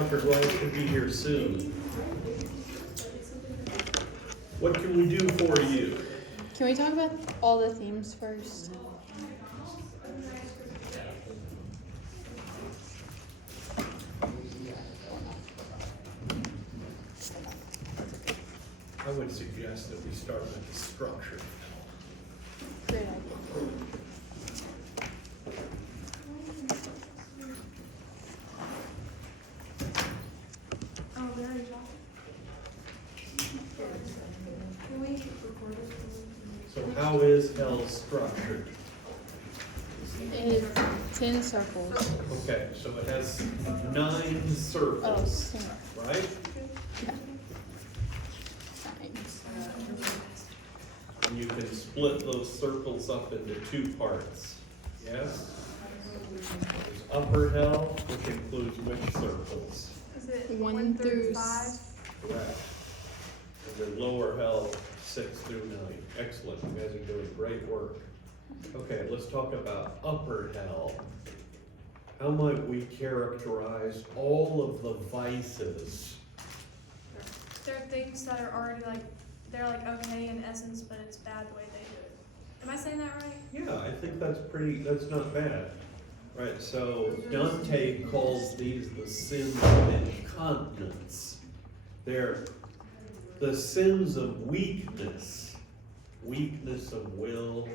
Dr. Dwight should be here soon. What can we do for you? Can we talk about all the themes first? I would suggest that we start with the structure. Great idea. Oh, there is Can we record it? So how is hell structured? It is 10 circles. Okay, so it has 9 Oh, circles, 10. right? Yeah. Nice. And you can split those circles up into 2 parts, yes? There's upper hell, which includes which circles? Is it 1 through 5? Correct. And then lower hell, 6 through 9. Excellent, you guys are doing great work. Okay, let's talk about upper hell. How might we characterize all of the vices? There are things that are already like, they're like okay in essence, but it's bad the way they do it. Am I saying that right? Yeah, I think that's not bad. Right, so Dante calls these the sins of incontinence. They're the sins of weakness of will.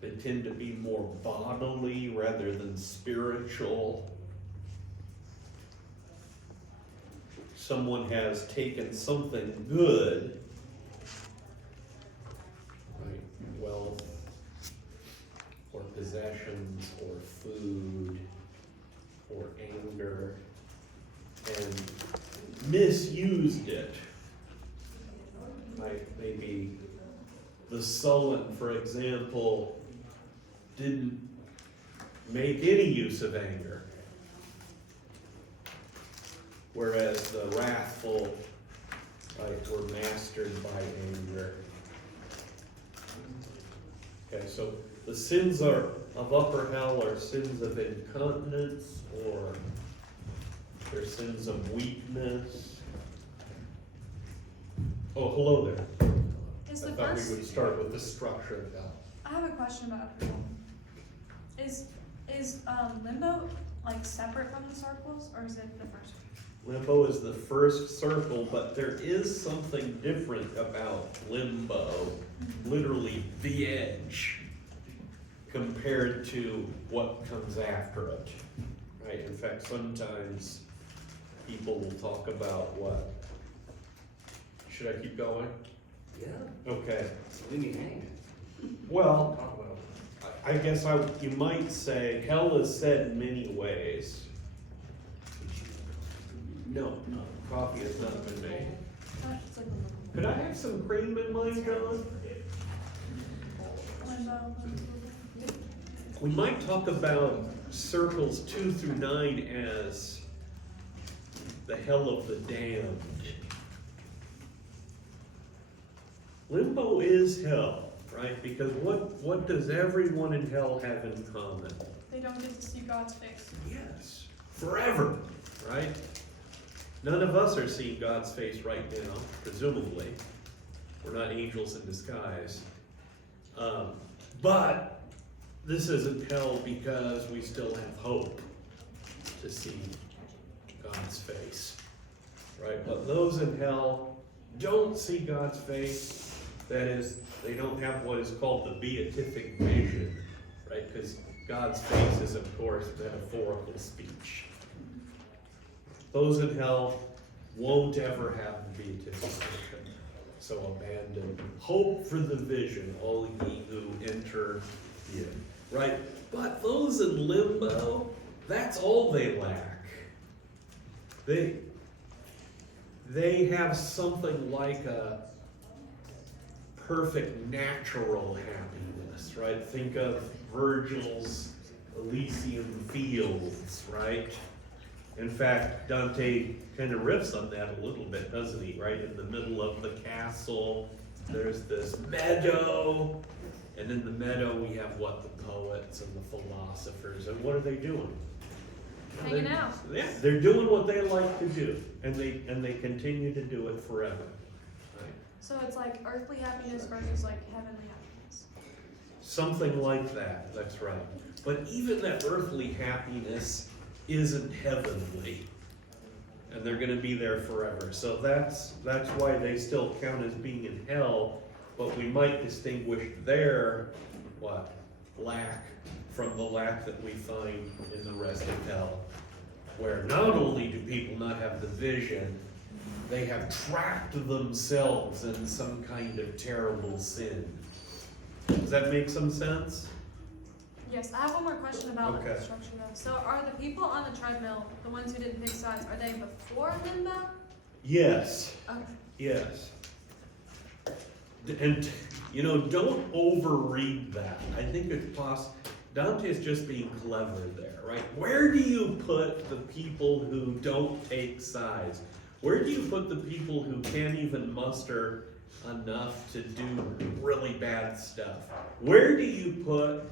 They tend to be more bodily rather than spiritual. Someone has taken something good, right, wealth, or possessions, or food, or anger, and misused it. Right, maybe the sullen, for example, didn't make any use of anger, whereas the wrathful, right, were mastered by anger. Okay, so the sins of upper hell are sins of incontinence, or they're sins of weakness. Oh, hello there. Is I the thought first, we would start with the structure of hell. I have a question about approval. Is limbo like separate from the circles, or is it the first one? Limbo is the first circle, but there is something different about limbo, literally the edge, compared to what comes after it. Right? In fact, sometimes people will talk about what. Should I keep going? Yeah, Okay. leave me hanging. Well, Talk about it. I guess you might say hell is said in many ways. No, coffee has not been made. It's like Could I have some cream in mine, John? limbo. We might talk about circles 2 through 9 as the hell of the damned. Limbo is hell, right? Because what does everyone in hell have in common? They don't get to see God's face. Yes, forever, right? None of us are seeing God's face right now, presumably. We're not angels in disguise. But this isn't hell because we still have hope to see God's face, right? But those in hell don't see God's face. That is, they don't have what is called the beatific vision, right? Because God's face is, of course, metaphorical speech. Those in hell won't ever have the beatific vision. So abandon hope for the vision, all ye who enter in. Right? But those in limbo, that's all they lack. They have something like a perfect natural happiness, right? Think of Virgil's Elysian Fields, right? In fact, Dante kind of riffs on that a little bit, doesn't he? Right? In the middle of the castle, there's this meadow, and in the meadow we have what? The poets and the philosophers. And what are they doing? hanging out. Yeah, they're doing what they like to do, and they continue to do it forever. Right? So it's like earthly happiness versus like heavenly happiness. Something like that, that's right. But even that earthly happiness isn't heavenly. And they're gonna be there forever. So that's why they still count as being in hell, but we might distinguish their, lack from the lack that we find in the rest of hell. Where not only do people not have the vision, they have trapped themselves in some kind of terrible sin. Does that make some sense? Yes, I have one more question about Okay. the structure though. So are the people on the treadmill, the ones who didn't pick sides, are they before limbo? Yes, Okay. yes. And, don't overread that. I think it's Dante is just being clever there, right? Where do you put the people who don't take sides? Where do you put the people who can't even muster enough to do really bad stuff? Where do you put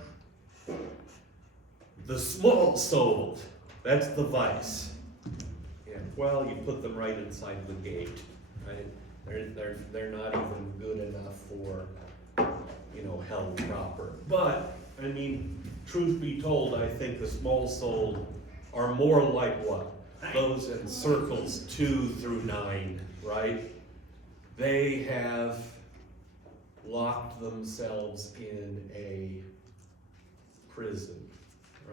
the small-souled? That's the vice. Yeah, well, you put them right inside the gate, right? They're not even good enough for, hell proper. But, truth be told, I think the small-souled are more like what? Those in circles 2 through 9, right? They have locked themselves in a prison,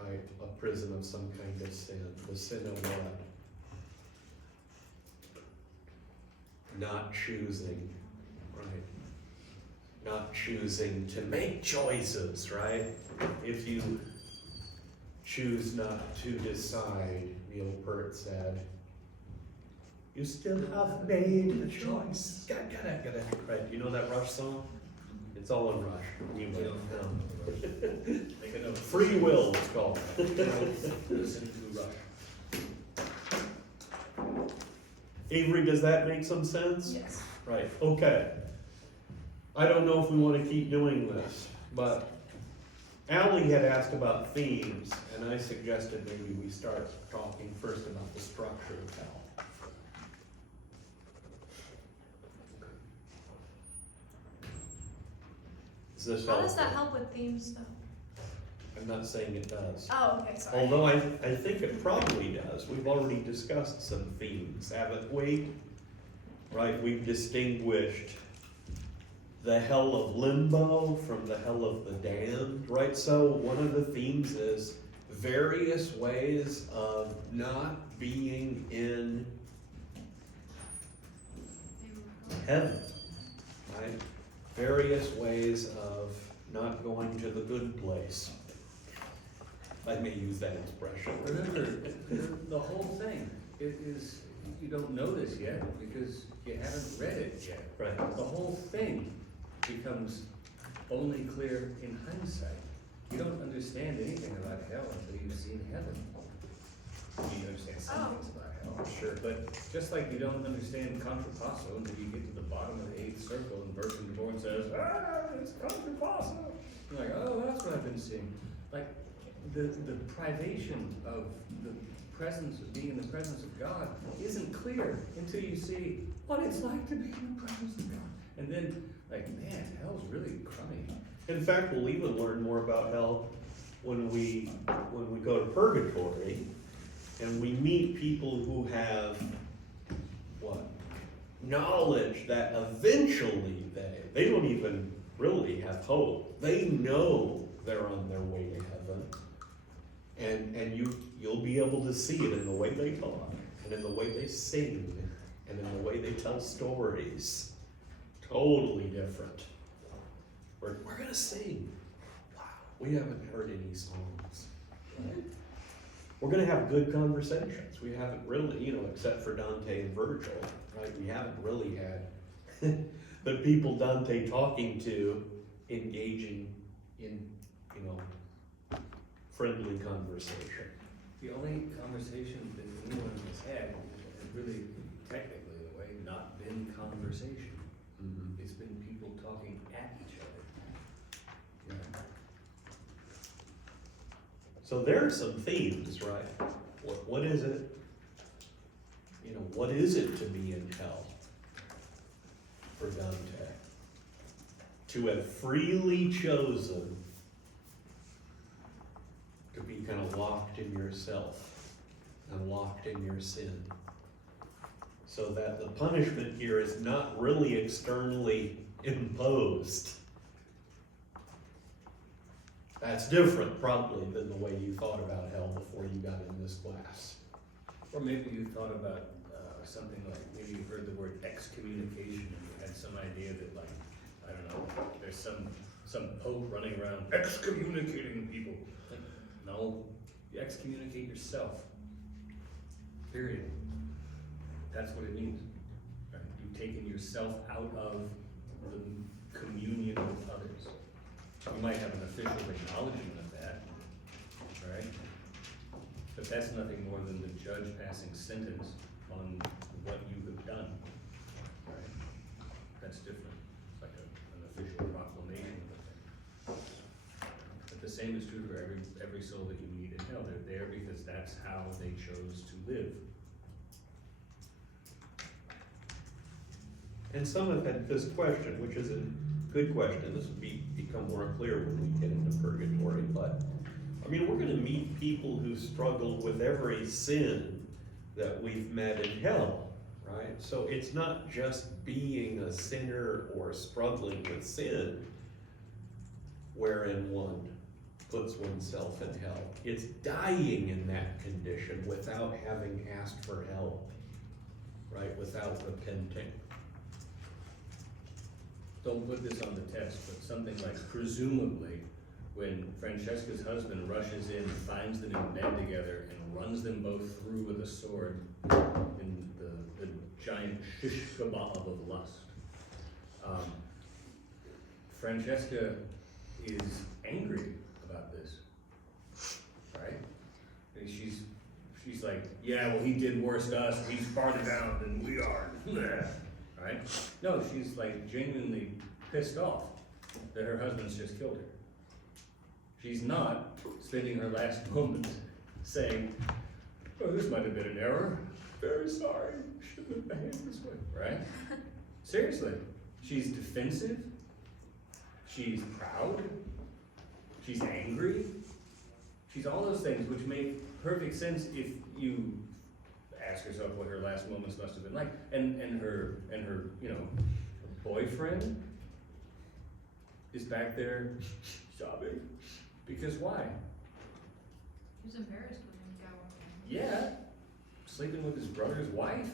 right? A prison of some kind of sin. The sin of what? Not choosing, right? Not choosing to make choices, right? If you choose not to decide, Neil Peart said, you still have made a choice. Right, you know that Rush song? It's all in Rush. You will. Make a note. Free Will, it's called. Listen to Rush. Avery, does that make some sense? Yes. Right, okay. I don't know if we want to keep doing this, but Allie had asked about themes, and I suggested maybe we start talking first about the structure of hell. Does this How does that helpful? help with themes though? I'm not saying it does. Oh, okay, sorry. Although I think it probably does. We've already discussed some themes, haven't we? Right, we've distinguished the hell of limbo from the hell of the damned, right? So one of the themes is various ways of not being in heaven, right? Various ways of not going to the good place. I may use that expression. Remember, the whole thing, it is, you don't know this yet because you haven't read it yet. Right. The whole thing becomes only clear in hindsight. You don't understand anything about hell until you've seen heaven. You understand some things about hell, sure, but just like you don't understand contrapasso until you get to the bottom of the 8th circle and Bertrand de Born says, it's contrapasso. You're like, oh, that's what I've been seeing. Like, the privation of the presence of being in the presence of God isn't clear until you see what it's like to be in the presence of God. And then, like, man, hell's really crummy. In fact, we'll even learn more about hell when we go to purgatory and we meet people who have what? Knowledge that eventually they don't even really have hope. They know they're on their way to heaven. And you'll be able to see it in the way they talk, and in the way they sing, and in the way they tell stories. Totally different. We're gonna sing. Wow, we haven't heard any songs. Right? We're gonna have good conversations. We haven't really, except for Dante and Virgil, right? We haven't really had the people Dante talking to engaging in, friendly conversation. The only conversation that anyone has had has really, technically in a way, not been conversation. Mm-hmm. It's been people talking at each other. So there are some themes, right? What is it? You know, what is it to be in hell for Dante? To have freely chosen to be kind of locked in yourself and locked in your sin. So that the punishment here is not really externally imposed. That's different probably than the way you thought about hell before you got in this class. Or maybe you thought about something like, maybe you heard the word excommunication and you had some idea that, like, I don't know, there's some pope running around excommunicating people. Like, no, you excommunicate yourself. Period. That's what it means. Right? You've taken yourself out of the communion with others. You might have an official acknowledgement of that, right? But that's nothing more than the judge passing sentence on what you have done, right? That's different. It's like an official proclamation of the thing. But the same is true for every soul that you meet in hell. They're there because that's how they chose to live. And some have had this question, which is a good question. This will become more clear when we get into purgatory. But, I mean, we're going to meet people who struggle with every sin that we've met in hell, right? So it's not just being a sinner or struggling with sin wherein one puts oneself in hell. It's dying in that condition without having asked for help, right? Without repenting. Don't put this on the test, but something like presumably when Francesca's husband rushes in, finds them in bed together, and runs them both through with a sword in the giant shish kebab of lust. Francesca is angry about this, right? And she's like, yeah, well, he did worse to us, he's farther down than we are. Right? No, she's like genuinely pissed off that her husband's just killed her. She's not spending her last moments saying, oh, this might have been an error. Very sorry. Shouldn't have behaved this way. Right? Seriously. She's defensive. She's proud. She's angry. She's all those things which make perfect sense if you ask yourself what her last moments must have been like. And her you know, boyfriend is back there sobbing. Because why? He was embarrassed when he got one. Yeah. Sleeping with his brother's wife.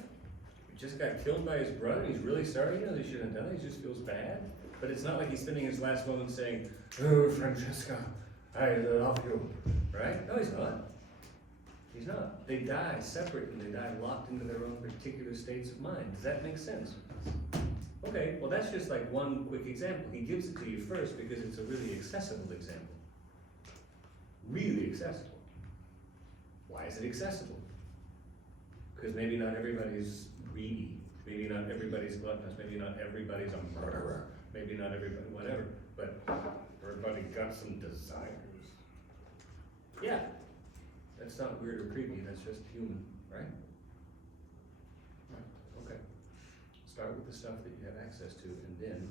He just got killed by his brother. He's really sorry. He knows he shouldn't have done it. He just feels bad. But it's not like he's spending his last moments saying, oh, Francesca, I love you. Right? No, he's not. He's not. They die separate and they die locked into their own particular states of mind. Does that make sense? Okay, well that's just like one quick example. He gives it to you first because it's a really accessible example. Really accessible. Why is it accessible? Because maybe not everybody's greedy. Maybe not everybody's gluttonous. Maybe not everybody's a murderer. Maybe not everybody, whatever. But everybody got some desires. Yeah. That's not weird or creepy, that's just human, right? Right, okay. Start with the stuff that you have access to, and then,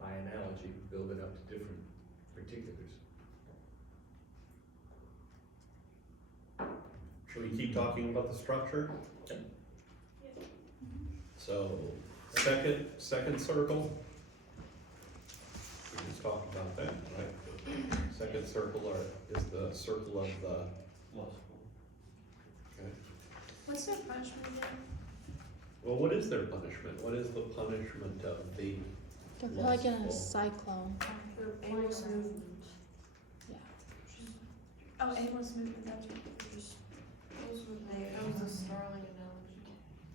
by analogy, build it up to different particulars. Should we keep talking about the structure? Okay. So, second circle. We just talked about that, right? Second circle is the circle of the. Okay. What's their punishment again? Well, what is their punishment? What is the punishment of the They're probably in a lustful? cyclone. For aimless movement. Yeah. Oh, aimless movement, that's right. That was a Starling analogy.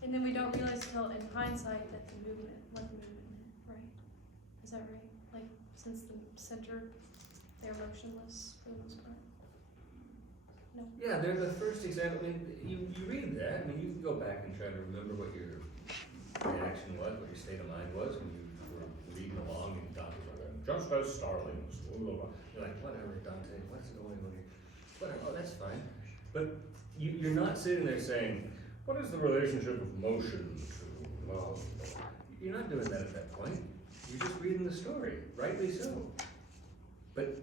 And then we don't realize until in hindsight that the movement, what the movement meant, right? Is that right? Like, since the center, they're motionless for the most part? No? Yeah, they're the first example. I mean, you read that. I mean, you can go back and try to remember what your reaction was, what your state of mind was when you were reading along and Dante was like, just as starlings. You're like, whatever, Dante, what's going on here? Whatever, oh, that's fine. But you're not sitting there saying, what is the relationship of motion to blah, blah, blah? You're not doing that at that point. You're just reading the story, rightly so. But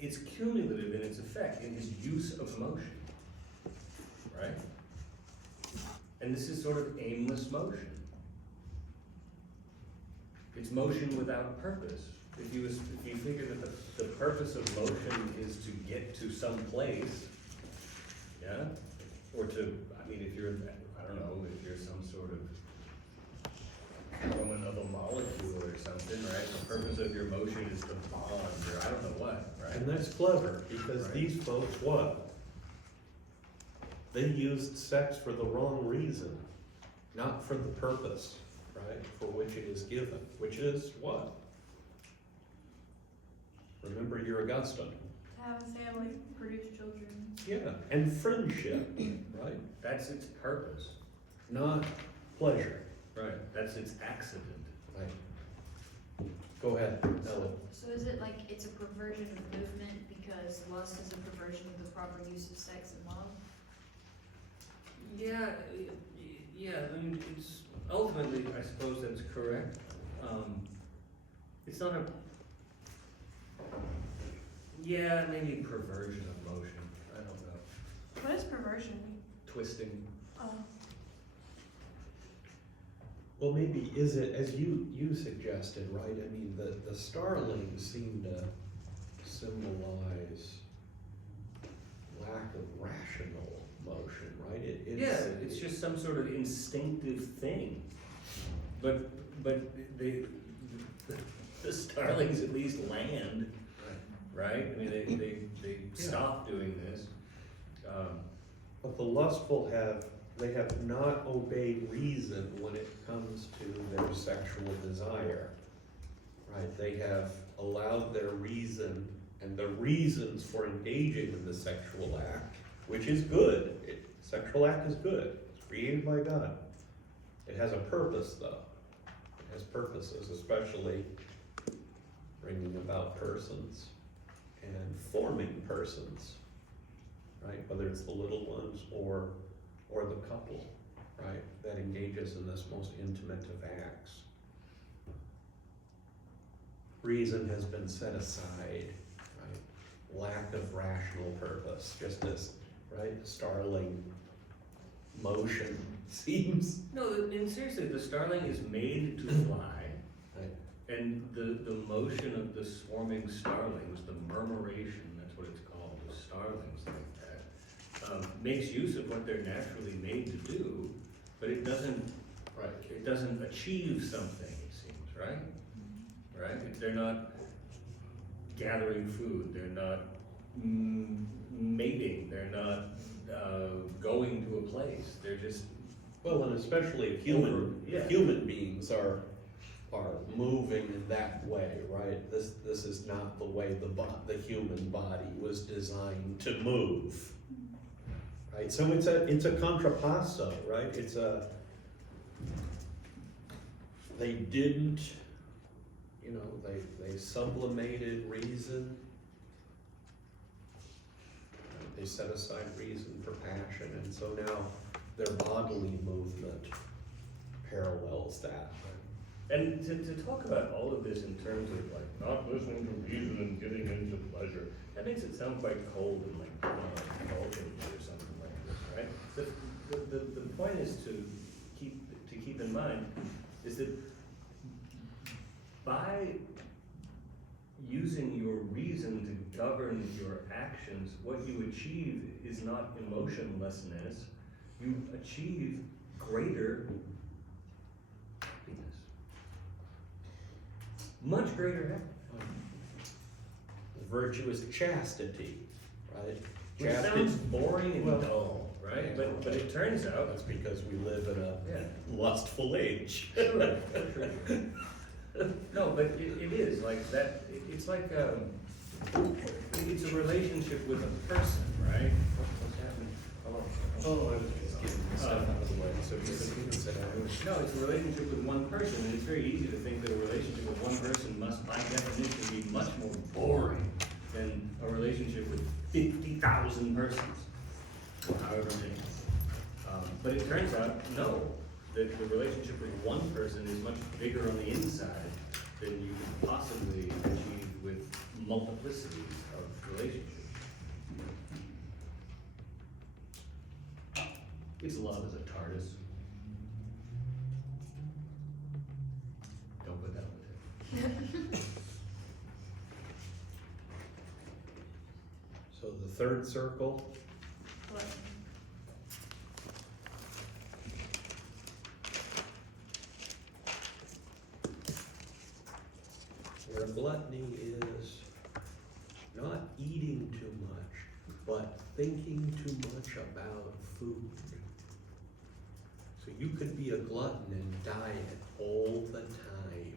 it's cumulative in its effect, in his use of motion, right? And this is sort of aimless motion. It's motion without purpose. If you figure that the purpose of motion is to get to some place, yeah? Or to, I mean, if you're, I don't know, if you're some sort of element of a molecule or something, right? The purpose of your motion is to bond, or I don't know what, right? And that's clever, because Right. these folks, what? They used sex for the wrong reason, not for the purpose, right, for which it is given, which is what? Remember your Augustine. To have a family. Produce children. Yeah, and friendship, right? That's its purpose, Not pleasure, right? That's its accident. right? Go ahead, Ellen. So is it like it's a perversion of movement because lust is a perversion of the proper use of sex and love? Yeah, I mean, it's, ultimately, I suppose that's correct. It's not a, yeah, maybe perversion of motion, I don't know. What is perversion mean? Twisting. Oh, Well, maybe is it, as you suggested, right? I mean, the starlings seem to symbolize lack of rational motion, right? It's just some sort of instinctive thing. But the starlings at least land, right? I mean, they stop doing this. But the lustful they have not obeyed reason when it comes to their sexual desire, right? They have allowed their reason and the reasons for engaging in the sexual act, which is good. Sexual act is good. It's created by God. It has a purpose, though. It has purposes, especially bringing about persons and forming persons, right? Whether it's the little ones or the couple, right? That engages in this most intimate of acts. Reason has been set aside, right? Lack of rational purpose, just this, right? Starling motion seems. No, and seriously, the starling is made to fly, Right. and the motion of the swarming starlings, the murmuration, that's what it's called, the starlings like that, makes use of what they're naturally made to do, but it doesn't achieve something, it seems, right? Right? They're not gathering food, they're not mating, they're not going to a place, they're just. Well, and especially if Yeah. human beings are moving in that way, right? This is not the way the human body was designed to move, right? So it's a contrapasso, right? They didn't, they sublimated reason. They set aside reason for passion, and so now their bodily movement parallels that. And to talk about all of this in terms of like not listening to reason and getting into pleasure, that makes it sound quite cold and like Vulcan or something like this, right? The point is to keep in mind is that by using your reason to govern your actions, what you achieve is not emotionlessness, you achieve greater happiness. Much greater happiness. Virtuous chastity, right? Which sounds boring and dull, right? Yeah. But it turns out, That's because we live in a yeah. lustful age. Sure. No, but it is like that, it's like, it's a relationship with a person, right? What's happening? Oh, I was just getting this stuff out of the way, so you can sit down. No, it's a relationship with one person, and it's very easy to think that a relationship with one person must, by definition, be much more boring than a relationship with 50,000 persons. however many. But it turns out, no, that the relationship with one person is much bigger on the inside than you can possibly achieve with multiplicities of relationships. It's love as a TARDIS. Don't put that one there. So the third circle, But where gluttony is not eating too much, but thinking too much about food. So you could be a glutton and diet all the time.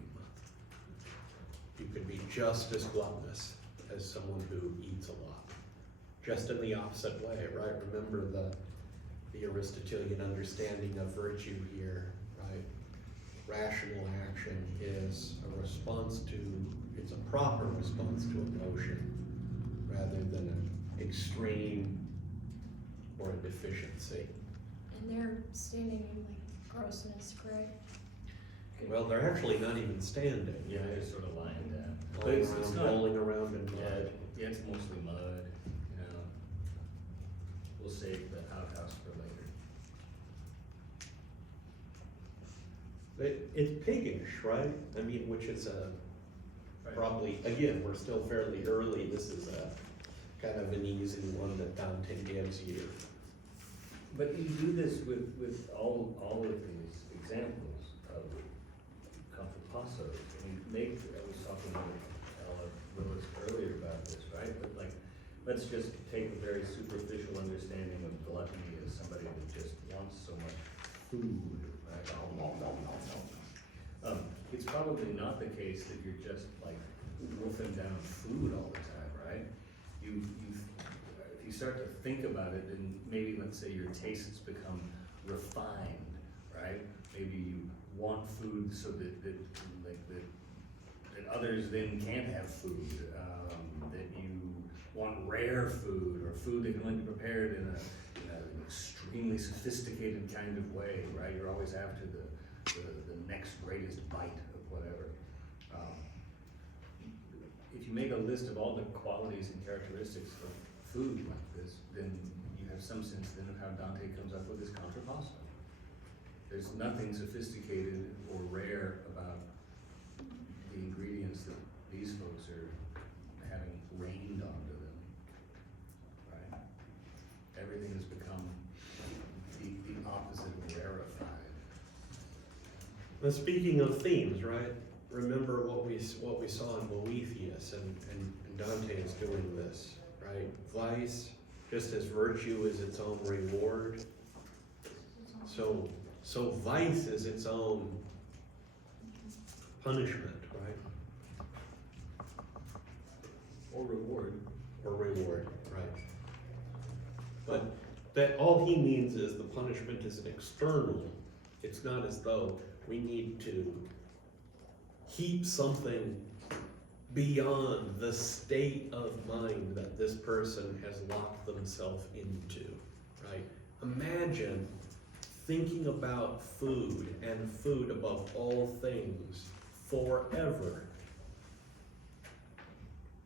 You could be just as gluttonous as someone who eats a lot. Just in the opposite way, right? Remember the Aristotelian understanding of virtue here, right? Rational action is a response to, it's a proper response to emotion rather than an extreme or a deficiency. and they're standing in like grossness, correct? Well, they're actually not even standing. Yeah, it's sort of lying down. But Rolling it's around, not, rolling around in yeah, mud. yeah, it's mostly mud, you know. We'll save the outhouse for later. It's piggish, right? I mean, which is a, Right. probably, again, we're still fairly early, this is a kind of an easy one that Dante gives you. But you do this with all of these examples of contrapassos. I mean, I was talking with Ella Willis earlier about this, right? But like, let's just take a very superficial understanding of gluttony as somebody that just wants so much food, right? It's probably not the case that you're just like wolfing down food all the time, right? If you start to think about it, then maybe, let's say, your tastes become refined, right? Maybe you want food so that others then can't have food. That you want rare food or food that can only be prepared in an extremely sophisticated kind of way, right? You're always after the next greatest bite of whatever. If you make a list of all the qualities and characteristics of food like this, then you have some sense then of how Dante comes up with his contrapasso. There's nothing sophisticated or rare about the ingredients that these folks are having rained onto them, right? Everything has become the opposite of rarefied. Well, speaking of themes, right? Remember what we saw in Boethius, and Dante is doing this, right? Vice, just as virtue is its own reward, so vice is its own punishment, right? Or reward. Or reward, right? But that all he means is the punishment is an external. It's not as though we need to heap something beyond the state of mind that this person has locked themselves into, right? Imagine thinking about food and food above all things forever.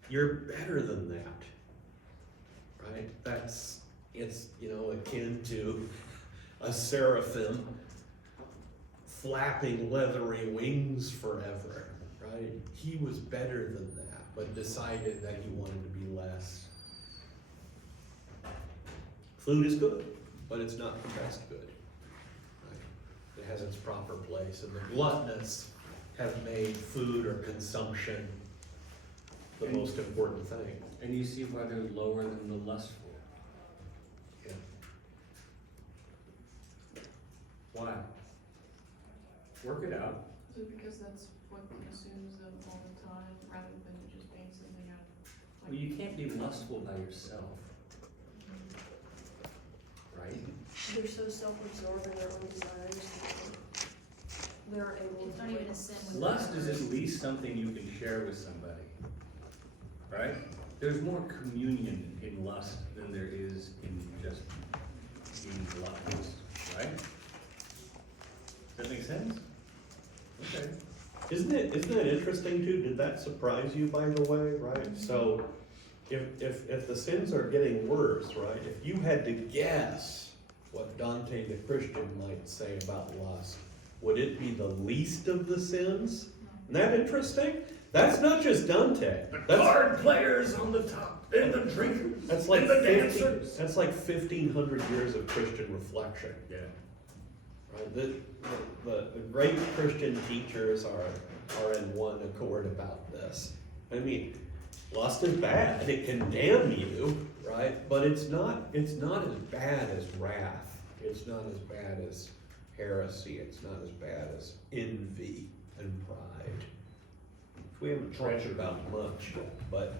You're better than that, right? It's akin to a seraphim flapping leathery wings forever, right? He was better than that, but decided that he wanted to be less. Food is good, but it's not the best good. Right? It has its proper place, and the gluttonous have made food or consumption the most important thing. And you see why they're lower than the lustful. Yeah. Why? Work it out. Is it because that's what he assumes them all the time, rather than just being something out? Well, you can't be lustful by yourself, right? They're so self-absorbed in their own desires, they're able It's to. not even a sin with Lust is others. at least something you can share with somebody, right? There's more communion in lust than there is in just Isn't it interesting too? Did that surprise you, by the way, right? So if the sins are getting worse, right? If you had to guess what Dante the Christian might say about lust, would it be the least of the sins? Isn't that interesting? That's not just Dante. The card players on the top, and the drinkers, That's like and the 50, dancers. that's like 1,500 years of Christian reflection. Yeah. Right? The great Christian teachers are in one accord about this. I mean, lust is bad. It can damn you, right? But it's not as bad as wrath. It's not as bad as heresy. It's not as bad as envy and pride. We haven't talked about much yet, but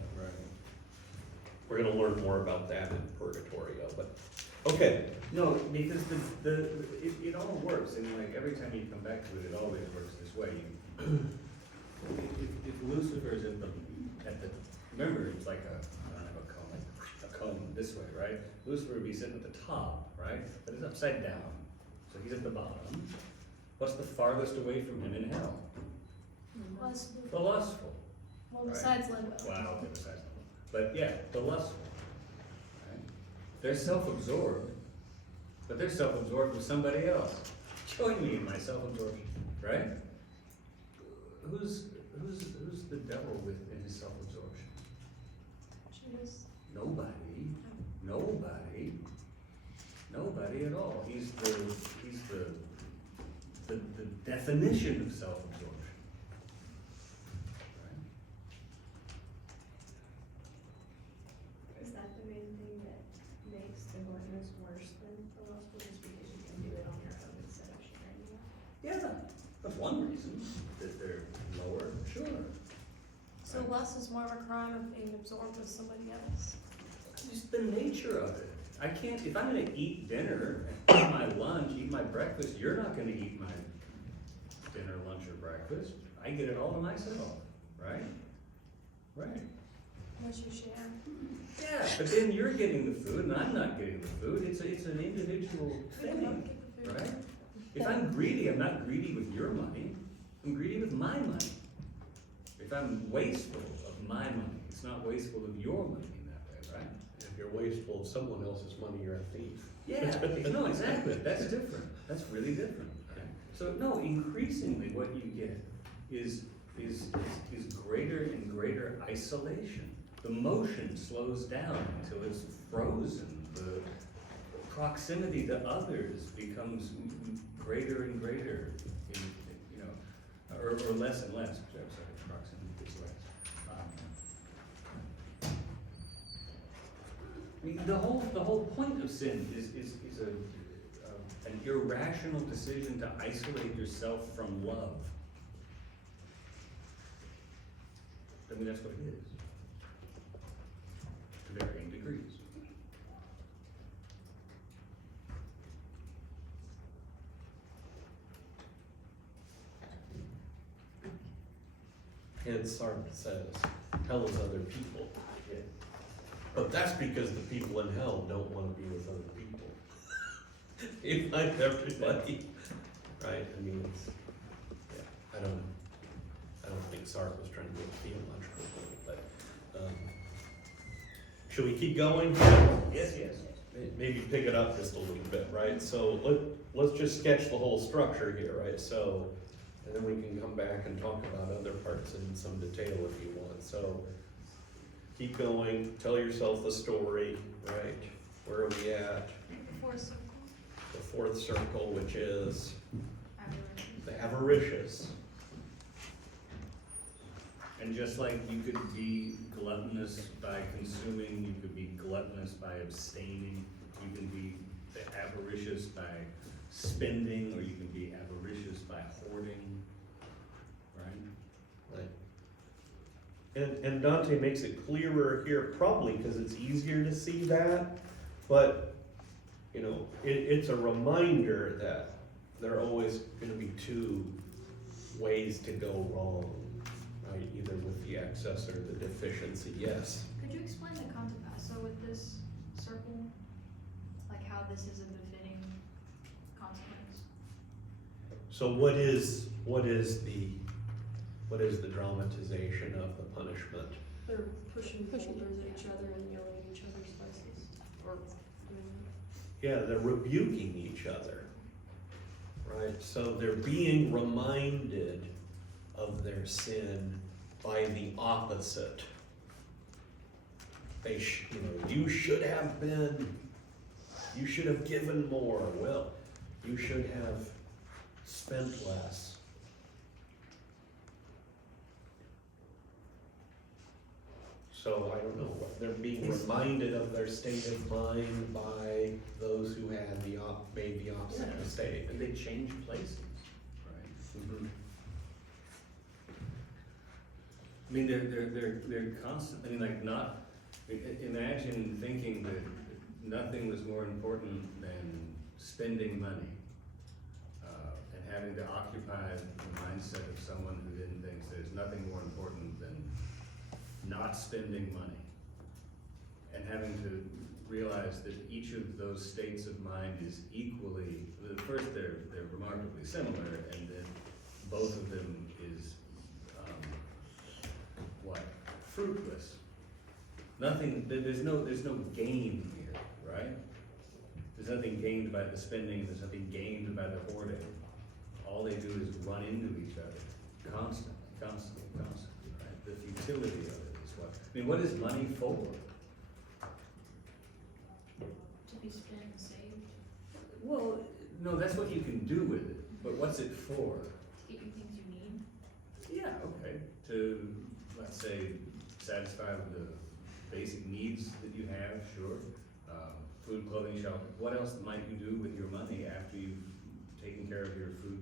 we're gonna learn more about that in Purgatorio. But okay, No, because it all works, and like every time you come back to it, it always works this way. If Lucifer's at the, remember, it's like I don't have a cone, like a cone this way, right? Lucifer would be sitting at the top, right? But it's upside down, so he's at the bottom. What's the farthest away from him in hell? Lustful. The lustful. Well, besides limbo. Wow, okay, besides that. But yeah, the lustful. Right? They're self-absorbed, but they're self-absorbed with somebody else. Join me in my self-absorption, right? Who's the devil in his self-absorption? Judas. Nobody. Nobody at all. He's the definition of self-absorption. Is that the main thing that makes the gluttonous worse than the lustful, just because you can do it on your own instead of sharing it? Yeah, that's one reason that they're lower, sure. So lust is more of a crime of being absorbed with somebody else. Just the nature of it. I can't, if I'm gonna eat dinner, eat my lunch, eat my breakfast, you're not gonna eat my dinner, lunch, or breakfast. I get it all to myself, right? Right. Unless you share. Yeah, but then you're getting the food and I'm not getting the food. It's an individual We can both thing, get the food. right? If I'm greedy, I'm not greedy with your money. I'm greedy with my money. If I'm wasteful of my money, it's not wasteful of your money in that way, right? if you're wasteful of someone else's money, you're a thief. Yeah, no, exactly, that's different, that's really different. Okay? So, no, increasingly what you get is greater and greater isolation. The motion slows down until it's frozen, the proximity to others becomes greater and greater, or less and less, I'm sorry, proximity is less. I mean, the whole point of sin is an irrational decision to isolate yourself from love. I mean, that's what it is, to varying degrees. Hence, Sartre says, hell is other people. But that's because the people in hell don't want to be with other people. He finds everybody, right? I mean, it's, yeah, I don't think Sartre was trying to make a theological point, but, should we keep going? Yes. Maybe pick it up just a little bit, right? So let's just sketch the whole structure here, right? So, and then we can come back and talk about other parts in some detail if you want. So keep going, tell yourself the story, right? Where are we at? The fourth circle. The fourth circle, which is Adoration. the avaricious. And just like you could be gluttonous by consuming, you could be gluttonous by abstaining, you can be avaricious by spending, or you can be avaricious by hoarding, right? Right. And Dante makes it clearer here, probably because it's easier to see that, but, you know, it's a reminder that there are always gonna be two ways to go wrong, right? Either with the excess or the deficiency, yes. Could you explain the contumacio with this circle? Like how this is a befitting consequence? So what is the What is the dramatization of the punishment? They're pushing boulders at each other and yelling at each other's faces, or doing Yeah, they're rebuking each other, right? So they're being reminded of their sin by the opposite. You should have given more. Well, you should have spent less. So I don't know, they're being reminded of their state of mind by those who had made the opposite Yeah. mistake. And they change places, right? Mhm. I mean, they're constant, I mean, like not, imagine thinking that nothing was more important than spending money. And having to occupy the mindset of someone who didn't think there's nothing more important than not spending money. And having to realize that each of those states of mind is equally, first they're remarkably similar, and then both of them is, fruitless. Nothing, there's no gain here, right? There's nothing gained by the spending, there's nothing gained by the hoarding. All they do is run into each other constantly, right? The futility of it is what, I mean, what is money for? To be spent and saved, Well, no, that's what you can do with it, but what's it for? to get you things you need. Yeah, okay, to, let's say, satisfy the basic needs that you have, sure. Food, clothing, shelter. What else might you do with your money after you've taken care of your food,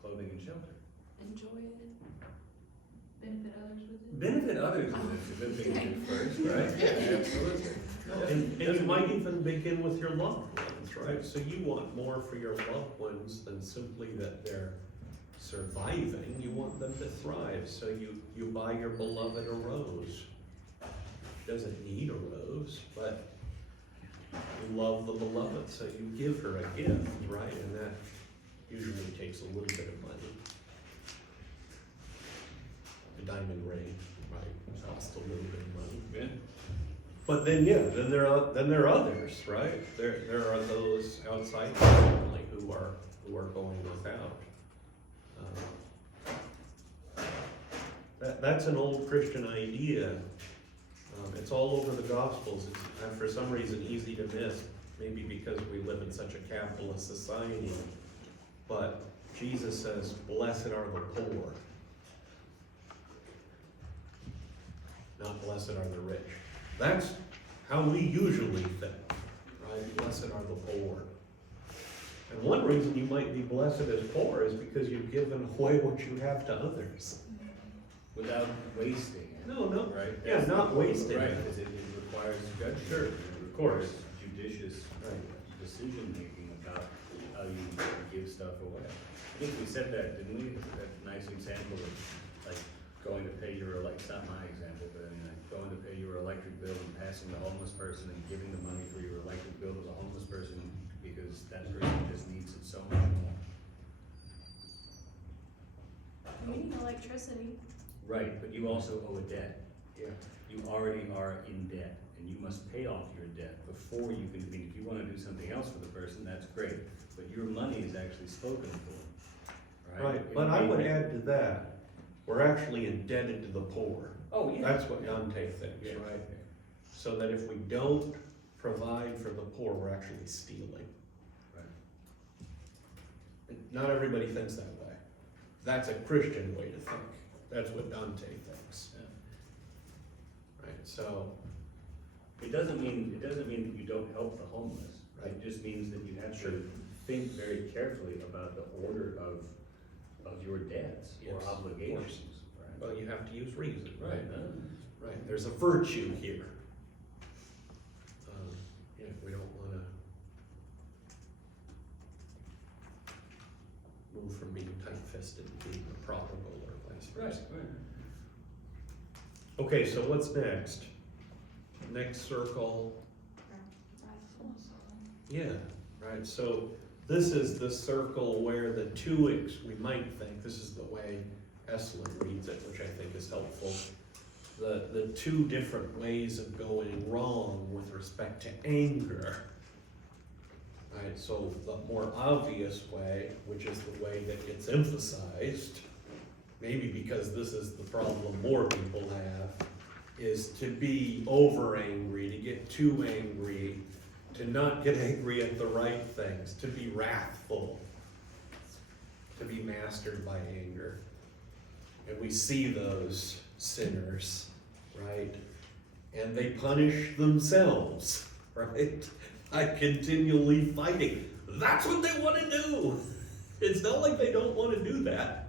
clothing, and shelter? Enjoy it. Benefit others with it. Benefit others is a good thing to do first, right? Yeah, absolutely. And you might even begin with your loved ones, right? So you want more for your loved ones than simply that they're surviving. You want them to thrive, so you buy your beloved a rose. She doesn't need a rose, but you love the beloved, so you give her a gift, right? And that usually takes a little bit of money. A diamond ring, right, costs a little bit of money. Yeah. But then, then there are others, right? There are those outside the family who are going without. That's an old Christian idea. It's all over the Gospels. It's for some reason easy to miss, maybe because we live in such a capitalist society. But Jesus says, "Blessed are the poor." Not blessed are the rich. That's how we usually think, right? Blessed are the poor. And one reason you might be blessed as poor is because you've given away what you have to others. Without wasting it. No, Right? yeah, That's not the- wasting Right, it. because it requires judgment. Sure, It of course. requires judicious Right. decision-making about how you give stuff away. I think we said that, didn't we? That nice example of, like, going to pay your, it's not my example, but I mean, like, going to pay your electric bill and passing the homeless person and giving the money for your electric bill to the homeless person because that person just needs it so much more. We need electricity. Right, but you also owe a debt. Yeah. You already are in debt, and you must pay off your debt before you can, if you wanna do something else for the person, that's great, but your money is actually spoken for, right? Right, but I would add to that, we're actually indebted to the poor. Oh, yeah. That's what Dante thinks, Yeah. right? So that if we don't provide for the poor, we're actually stealing. Right. Not everybody thinks that way. That's a Christian way to think. That's what Dante thinks. Yeah. Right, so, It doesn't mean that you don't help the homeless, Right. it just means that you have Sure. to think very carefully about the order of your debts or Yes, obligations, right? well, you have to use reason, right? Right. Right, there's a virtue here. Yeah, we don't wanna move from being tight-fisted to being a prodigal or vice versa. Right. Okay, so what's next? Next circle, yeah, right, so this is the circle where the we might think this is the way Estlin reads it, which I think is helpful. The two different ways of going wrong with respect to anger. Right, so the more obvious way, which is the way that gets emphasized, maybe because this is the problem more people have, is to be over angry, to get too angry, to not get angry at the right things, to be wrathful, to be mastered by anger. And we see those sinners, right? And they punish themselves, right? By continually fighting. That's what they want to do. It's not like they don't want to do that.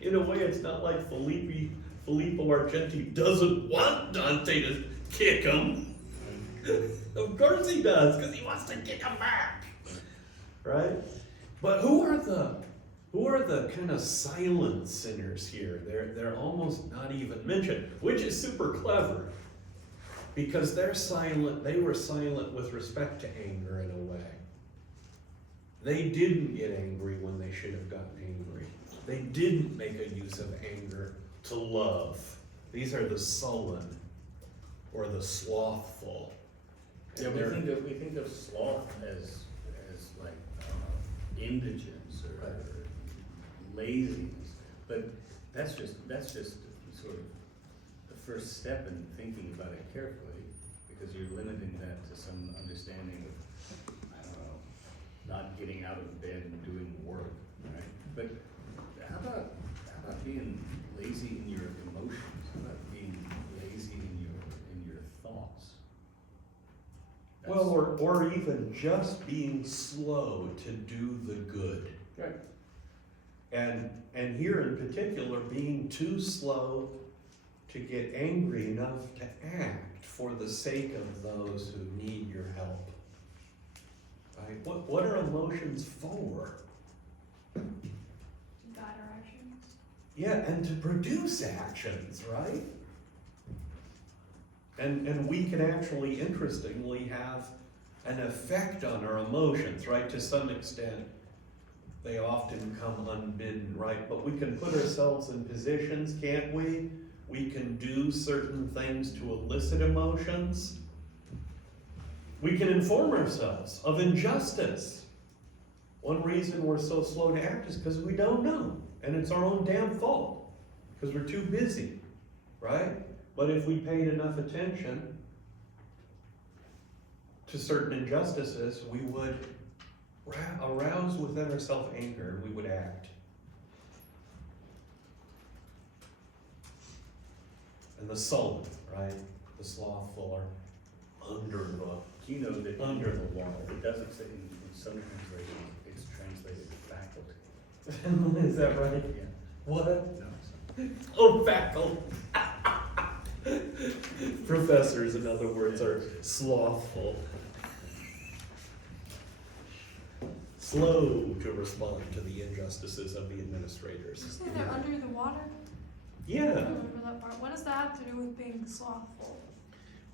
In a way, it's not like Filippo Argenti doesn't want Dante to kick him. Of course he does, because he wants to kick him back. Right? But who are the kind of silent sinners here? They're almost not even mentioned, which is super clever. Because they were silent with respect to anger in a way. They didn't get angry when they should have gotten angry. They didn't make a use of anger to love. These are the sullen or the slothful. Yeah, we think of sloth as like, I don't know, indigence or laziness, but that's just sort of the first step in thinking about it carefully, because you're limiting that to some understanding of, I don't know, not getting out of bed and doing work, right? But how about being lazy in your emotions? How about being lazy in your thoughts? Well, or even just being slow to do the good. Right. And here in particular, being too slow to get angry enough to act for the sake of those who need your help. Right? What are emotions for? Guide our actions. Yeah, and to produce actions, right? And we can actually, interestingly, have an effect on our emotions, right? To some extent, they often come unbidden, right? But we can put ourselves in positions, can't we? We can do certain things to elicit emotions. We can inform ourselves of injustice. One reason we're so slow to act is because we don't know. And it's our own damn fault. Because we're too busy, right? But if we paid enough attention to certain injustices, we would arouse within ourselves anger, and we would act. And the sullen, right? The slothful are under the. Do you know that Under the law, it doesn't say in some translations, it's translated faculty. Is that right? Yeah. What? No, it's not. Oh, faculty. Professors, in other words, are slothful. Slow to respond to the injustices of the Did you administrators. say they're under the water? I Yeah. don't remember that part. What does that have to do with being slothful?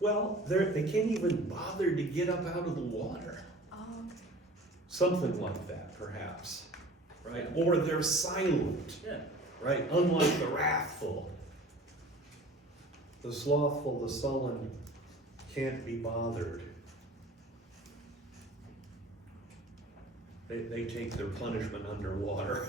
Well, they can't even bother to get up out of the water. Oh, okay. Something like that, perhaps. Right? Or they're silent. Yeah. Right? Unlike the wrathful. The slothful, the sullen, can't be bothered. They take their punishment underwater.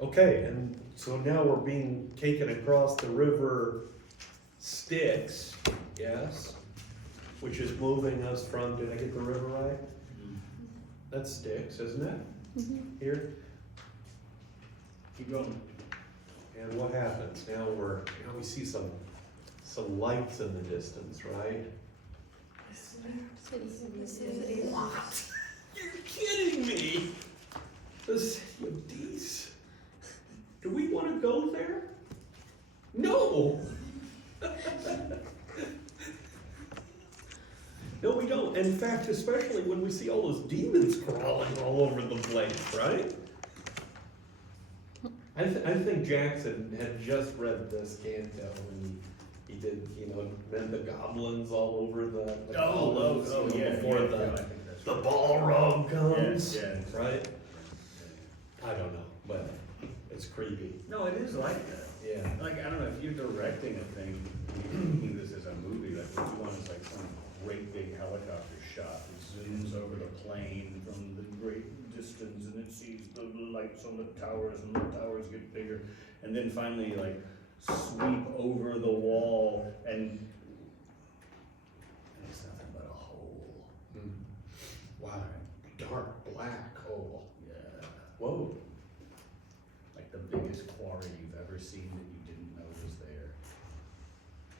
Okay, and so now we're being taken across the river Styx, yes, which is moving us from, did I get the river right? That's Styx, isn't it? Here, Keep going. and what happens? Now we see some lights in the distance, right? City. What? You're kidding me! The city of Dis. Do we want to go there? No! No, we don't. In fact, especially when we see all those demons crawling all over the place, right? I think Jackson had just read this canto and He did, then the goblins all over the Oh, columns, before yeah, the I think that's the right. ballroom comes, Yeah, yeah. right? I don't know, but it's creepy. No, it is like that. Yeah. Like, I don't know, if you're directing a thing, you're thinking this as a movie, like what you want is like some great big helicopter shot that zooms over the plane from the great distance and it sees the lights on the towers and the towers get bigger. And then finally like sweep over the wall and it's nothing but a hole. Wow, dark black hole. Yeah. Whoa. Like the biggest quarry you've ever seen that you didn't know was there.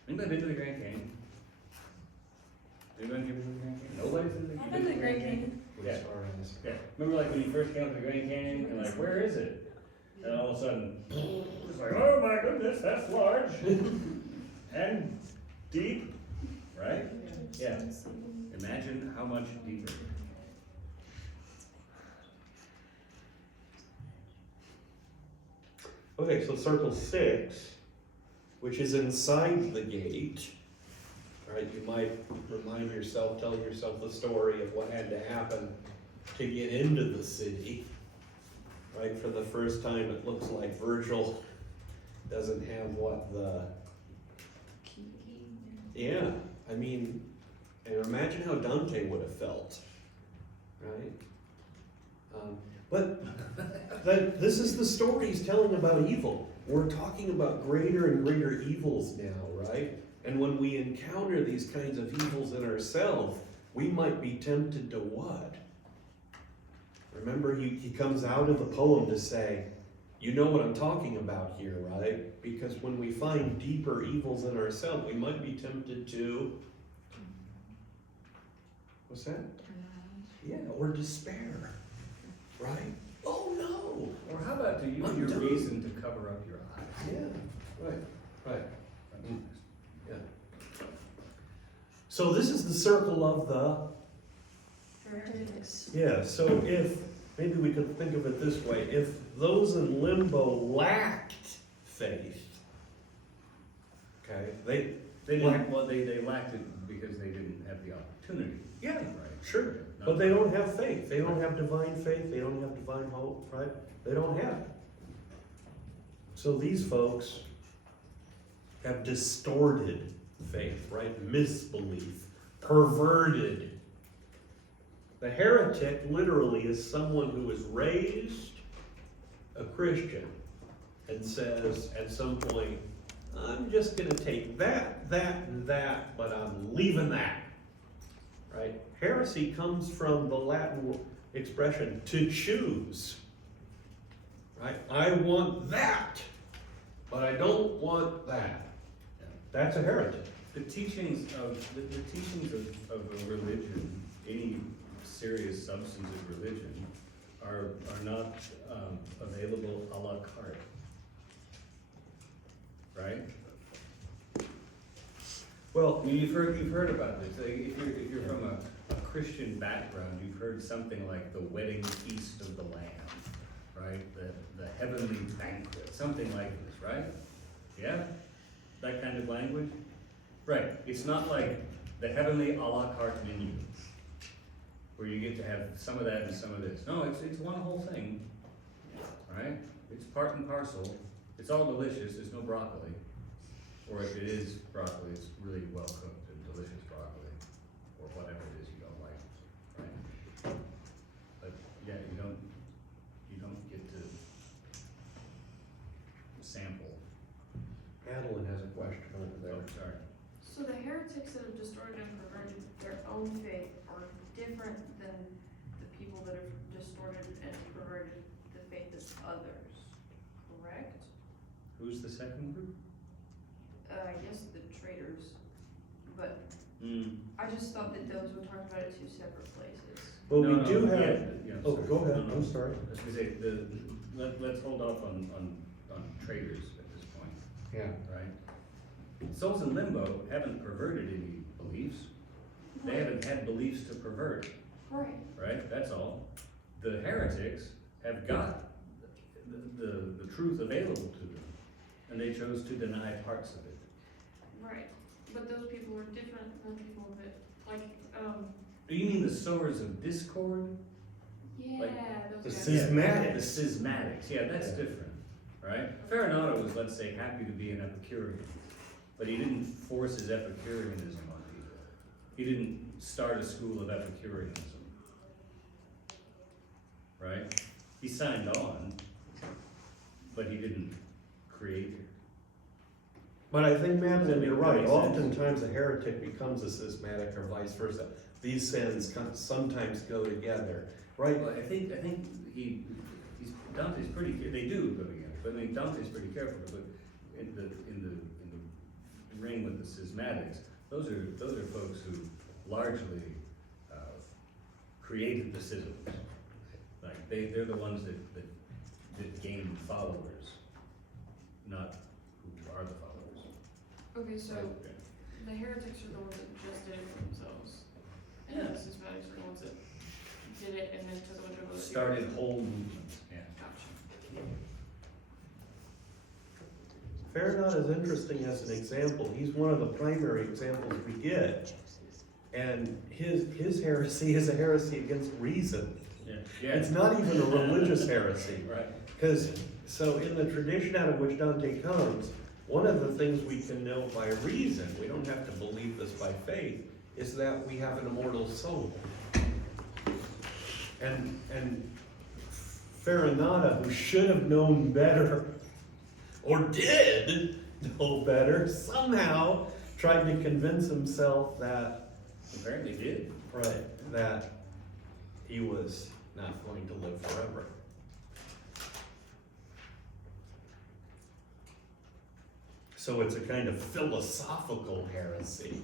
Anybody been to the Grand Canyon? Anybody been to the Grand Canyon? Nobody's been to the I've been to the Grand Canyon. Yeah. As far as- Yeah, remember like when you first came to the Grand Canyon and like, where is it? And all of a sudden, it's like, oh my goodness, that's large and deep, right? Yeah. Imagine how much deeper. Okay, so circle 6, which is inside the gate, right? You might remind yourself, tell yourself the story of what had to happen to get into the city, right? For the first time, it looks like Virgil doesn't have yeah, I mean, and imagine how Dante would have felt, right? But this is the story he's telling about evil. We're talking about greater and greater evils now, right? And when we encounter these kinds of evils in ourselves, we might be tempted to what? Remember, he comes out of the poem to say, you know what I'm talking about here, right? Because when we find deeper evils in ourselves, we might be tempted to, what's that? Yeah, or despair, right? Oh no! Or how about to use I'm your done. reason to cover up your eyes? Yeah, right. That's Mm. Yeah. So this is the circle of the, Heretics. yeah, so if, maybe we could think of it this way, if those in limbo lacked faith, okay, They didn't, well, they lacked it because they didn't have the opportunity. yeah, Right. sure, but they don't have faith, they don't have divine faith, they don't have divine hope, right? They don't have it. So these folks have distorted faith, right? Misbelief, perverted. The heretic literally is someone who is raised a Christian and says at some point, I'm just gonna take that, and that, but I'm leaving that, right? Heresy comes from the Latin expression to choose, right? I want that, but I don't want that. That's a heretic. The teachings of of a religion, any serious substantive religion, are not available a la carte, right? Well, I mean, you've heard about this. Like, if you're from a Christian background, you've heard something like the wedding feast of the Lamb, right? The heavenly banquet, something like this, right? Yeah, that kind of language. Right. It's not like the heavenly a la carte menu, where you get to have some of that and some of this. No, it's one whole thing, right? It's part and parcel. It's all delicious. There's no broccoli, or if it is broccoli, it's really well cooked and delicious broccoli, or whatever it is you don't like, right? But yeah, you don't get to sample. Madeline has a question over there. Oh, sorry. So the heretics that have distorted and perverted their own faith are different than the people that have distorted and perverted the faith of others, correct? Who's the second group? I guess the traitors, but Mm. I just thought that those were talked about at two separate places. But No, we do no, have, yeah, oh, sorry. go ahead, No, no. I'm sorry. I was gonna say, let's hold off on traders at this point, Yeah. right? Souls in limbo haven't perverted any beliefs. They haven't had beliefs to pervert, Right. right? That's all. The heretics have got the truth available to them, and they chose to deny parts of it. Right, but those people are different than people that, like, Do you mean the sowers of discord? yeah, The those guys. schismatics. The schismatics, yeah, that's Yeah. different, right? Farinata was, let's say, happy to be an Epicurean, but he didn't force his Epicureanism on people. He didn't start a school of Epicureanism. Right? He signed on, but he didn't create it. But I think, Madeline, you're right, Makes sense. oftentimes a heretic becomes a schismatic or vice versa. These sins sometimes go together, right? Well, I think Dante's pretty, they do go together, but I mean, Dante's pretty careful, but in the ring with the schismatics, those are folks who largely, created the schisms. Like, they're the ones that gain followers, not who are the followers. Okay, so Right? the heretics are the ones that just did it for themselves. And the schismatics are the ones that did it and then took a bunch of other. Started whole movements, yeah. Gotcha. Farinata is interesting as an example. He's one of the primary examples we get. And his heresy is a heresy against reason. Yeah. It's not even a religious heresy. Right. Because, so in the tradition out of which Dante comes, one of the things we can know by reason, we don't have to believe this by faith, is that we have an immortal soul. And Farinata, who should have known better, or did know better, somehow tried to convince himself that, Apparently did. right, that he was not going to live forever. So it's a kind of philosophical heresy,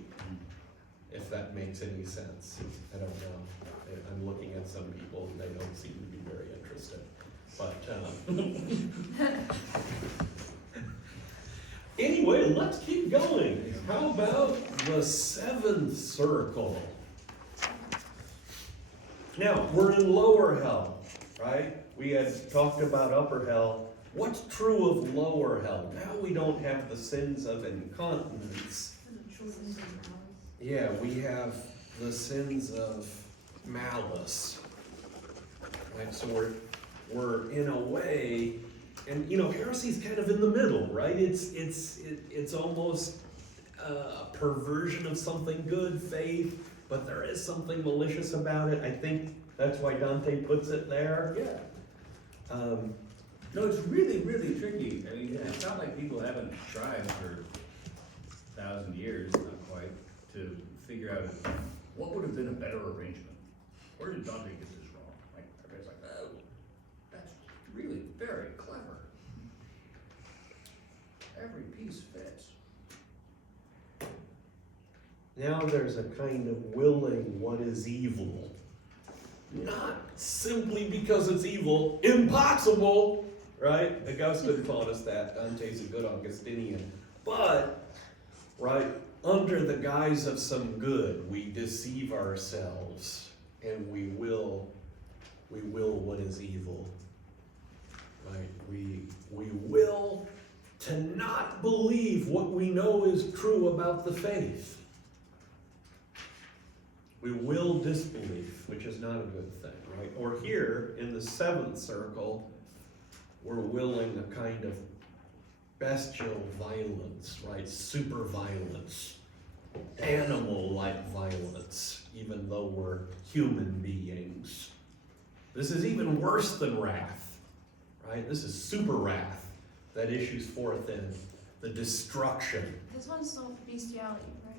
if that makes any sense. I don't know. I'm looking at some people and they don't seem to be very interested. But, anyway, let's keep going. How about the seventh circle? Now, we're in lower hell, right? We had talked about upper hell. What's true of lower hell? Now we don't have the sins of incontinence. Yeah, we have the sins of malice. Right, so we're in a way, and heresy's kind of in the middle, right? It's almost a perversion of something good, faith, but there is something malicious about it. I think that's why Dante puts it there. Yeah. No, it's really, really tricky. I mean, it's not like people haven't tried for 1,000 years, not quite, to figure out what would have been a better arrangement. Where did Dante get this wrong? Like, everybody's like, oh, that's really very clever. Every piece fits. Now there's a kind of willing what is evil. Not simply because it's evil, impossible, right? Augustine taught us that. Dante's a good Augustinian. But, right, under the guise of some good, we deceive ourselves and we will what is evil. Right? We will to not believe what we know is true about the faith. We will disbelieve, which is not a good thing, right? Or here, in the seventh circle, we're willing a kind of bestial violence, right? Super violence, animal-like violence, even though we're human beings. This is even worse than wrath, right? This is super wrath that issues forth in the destruction. This one's still bestiality, right?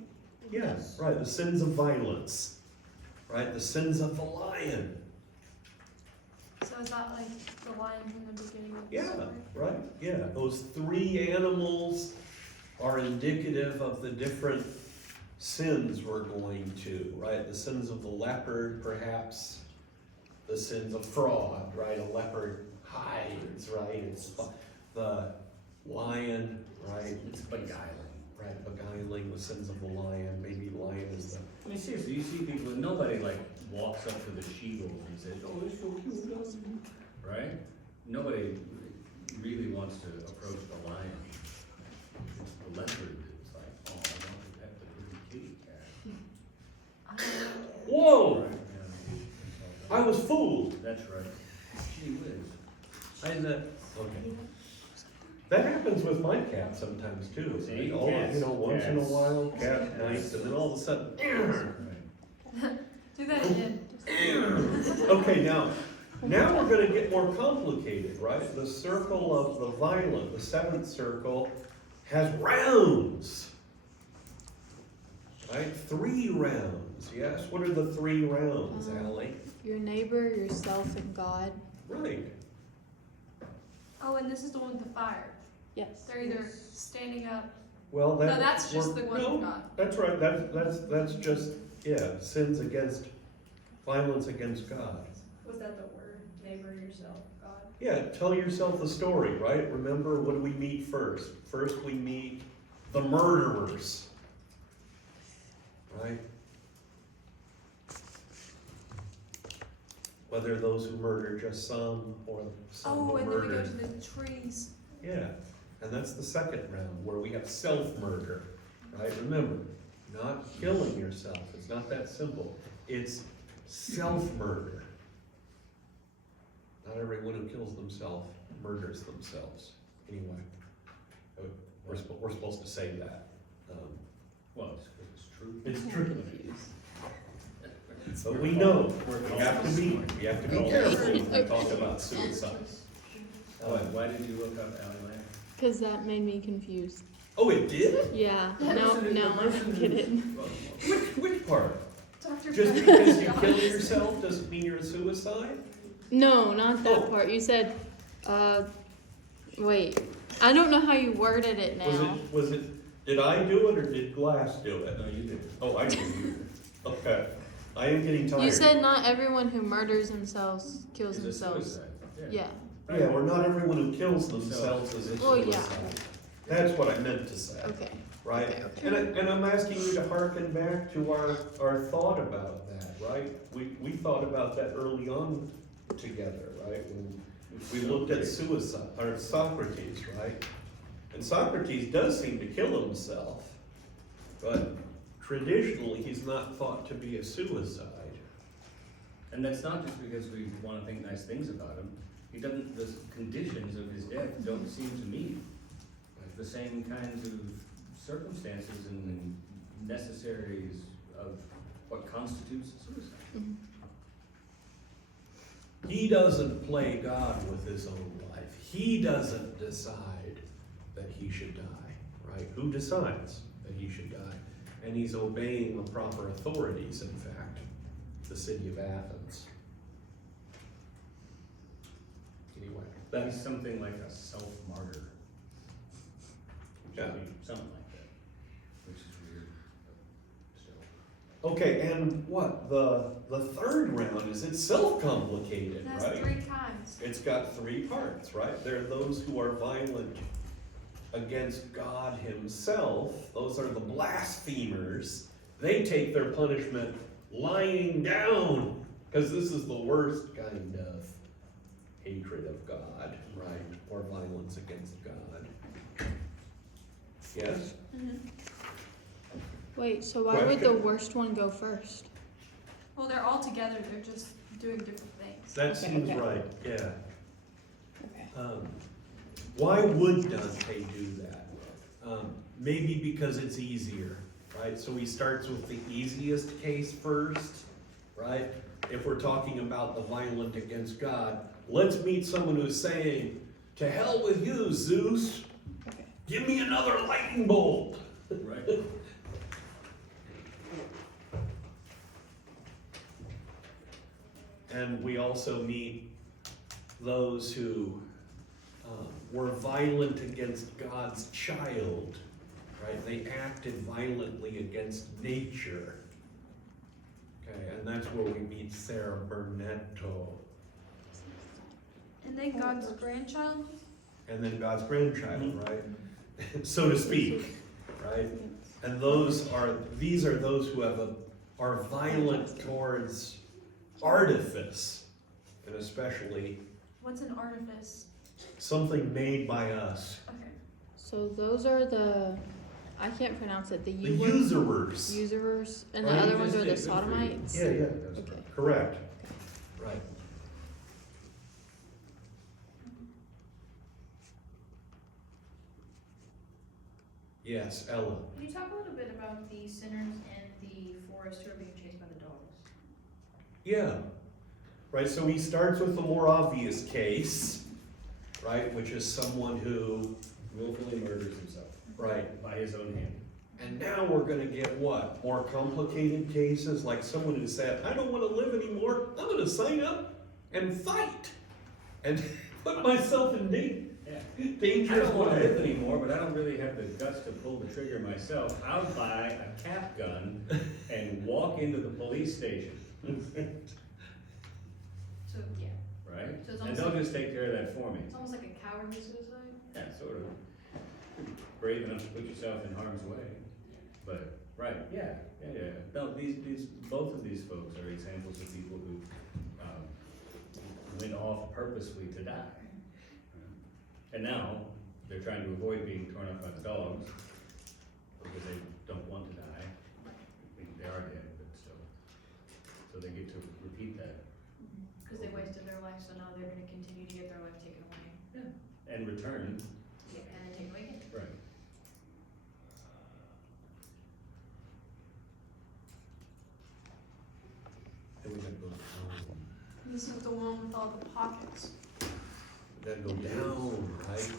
Yes, right, the sins of violence, right? The sins of the lion. So is that like the lion from the beginning of the Yeah, story? right, yeah. Those three animals are indicative of the different sins we're going to, right? The sins of the leopard, perhaps. The sins of fraud, right? A leopard hides, right? It's the lion, right? It's beguiling. Right, beguiling, the sins of the lion. Maybe lion is the... I mean, seriously, you see people, nobody like walks up to the she-wolf and says, oh, it's so cute, right? Nobody really wants to approach the lion. It's the leopard that's like, oh, That's right. Gee whiz. I that, Okay. That happens with my cat sometimes too. See, All, cats, you know, once in a cats. while, cat nights, and then all of a sudden, right. Do that again. okay, now we're gonna get more complicated, right? The circle of the violent, the seventh circle, has rounds. Right? 3 rounds, yes? What are the 3 rounds, Ally? Your neighbor, yourself, and God. Right. Oh, and this is the one with the fire. Yes. They're either standing up. Well, No, that's just the we're- one with no, God. That's right, that's just, yeah, sins against, violence against God. Was that the word, neighbor, yourself, God? Yeah, tell yourself the story, right? Remember, what do we meet first? First we meet the murderers. Right? Whether those who murder just some or some Oh, who and then we go murder. to the trees. Yeah, and that's the second round where we have self-murder, right? Remember, not killing yourself. It's not that simple. It's self-murder. Not everyone who kills themselves murders themselves. Anyway, we're supposed to say that. Well, it's true. It's true. But we know we have to be careful when we talk about suicide. Why did you look up Ally Land? Because that made me confused. Oh, it did? Yeah, now I get it. Which part? Dr. Just because you kill yourself doesn't mean you're a suicide? No, not that Oh. part. You said, wait. I don't know how you worded it now. Did I do it or did Glass do it? No, you did. Oh, I did. Okay. I am getting tired. You said not everyone who murders themselves kills It's a themselves. suicide. Yeah. Yeah, or not everyone who kills themselves is a Well, yeah. suicide. That's what I meant to say. Okay. Right? Okay. And I'm asking you to hearken back to our thought about that, right? We thought about that early on together, right? When we looked at suicide, or Socrates, right? And Socrates does seem to kill himself, but traditionally he's not thought to be a suicide. And that's not just because we want to think nice things about him. He doesn't, the conditions of his death don't seem to meet the same kinds of circumstances and necessaries of what constitutes suicide. Mhm. He doesn't play God with his own life. He doesn't decide that he should die, right? Who decides that he should die? And he's obeying the proper authorities, in fact, the city of Athens. Anyway, That's that's, something like a self-martyr. Yeah. Something like that, which is weird, but still. okay, and what, the third round is itself complicated, That's right? 3 times. It's got 3 parts, right? There are those who are violent against God himself. Those are the blasphemers. They take their punishment lying down, because this is the worst kind of hatred of God, right? Or violence against God. Yes? Wait, so why would the Question? worst one go first? Well, they're all together. They're just doing different things. That Okay, seems okay. right, yeah. Okay. Why would Dante do that? Maybe because it's easier, right? So he starts with the easiest case first, right? If we're talking about the violent against God, let's meet someone who's saying, "To hell with you, Zeus. Okay. Give me another lightning bolt." Right. And we also meet those who were violent against God's child, right? They acted violently against nature. Okay, and that's where we meet Sarah Bernetto, And then God's grandchild. and then God's grandchild, right? So to speak, right? And these are those who are violent towards artifice, and especially What's an artifice? something made by us. Okay. So those are I can't pronounce it, The the usurers. usurers, and the Right, other ones are the good for you. sodomites? Yeah, yeah, Okay. correct. Right. Yes, Ella. Can you talk a little bit about the sinners and the forest who are being chased by the dogs? Yeah, right, so he starts with the more obvious case, right, which is someone who, Willfully murders himself right, by his own hand. and now we're gonna get what? More complicated cases, like someone who said, I don't wanna live anymore, I'm gonna sign up and fight and put myself in I dangerous don't wanna live way. anymore, but I don't really have the guts to pull the trigger myself. I'll buy a cap gun and walk into the police station, So, yeah, right? So it's And almost they'll like- just take care of that for me. it's almost like a cowardly suicide. Yeah, sort of. Brave enough to put yourself in harm's way. But, right, yeah. No, both of these folks are examples of people who, went off purposefully to die. And now, they're trying to avoid being torn up by the dogs, because they don't want to die. I mean, they are dead, but still. So they get to repeat that, Because they wasted their life, so now they're gonna continue to get their life taken away. and return, Yeah, and then take away again. right. And we gotta go down, This is the one with all the pockets. we gotta go down, right?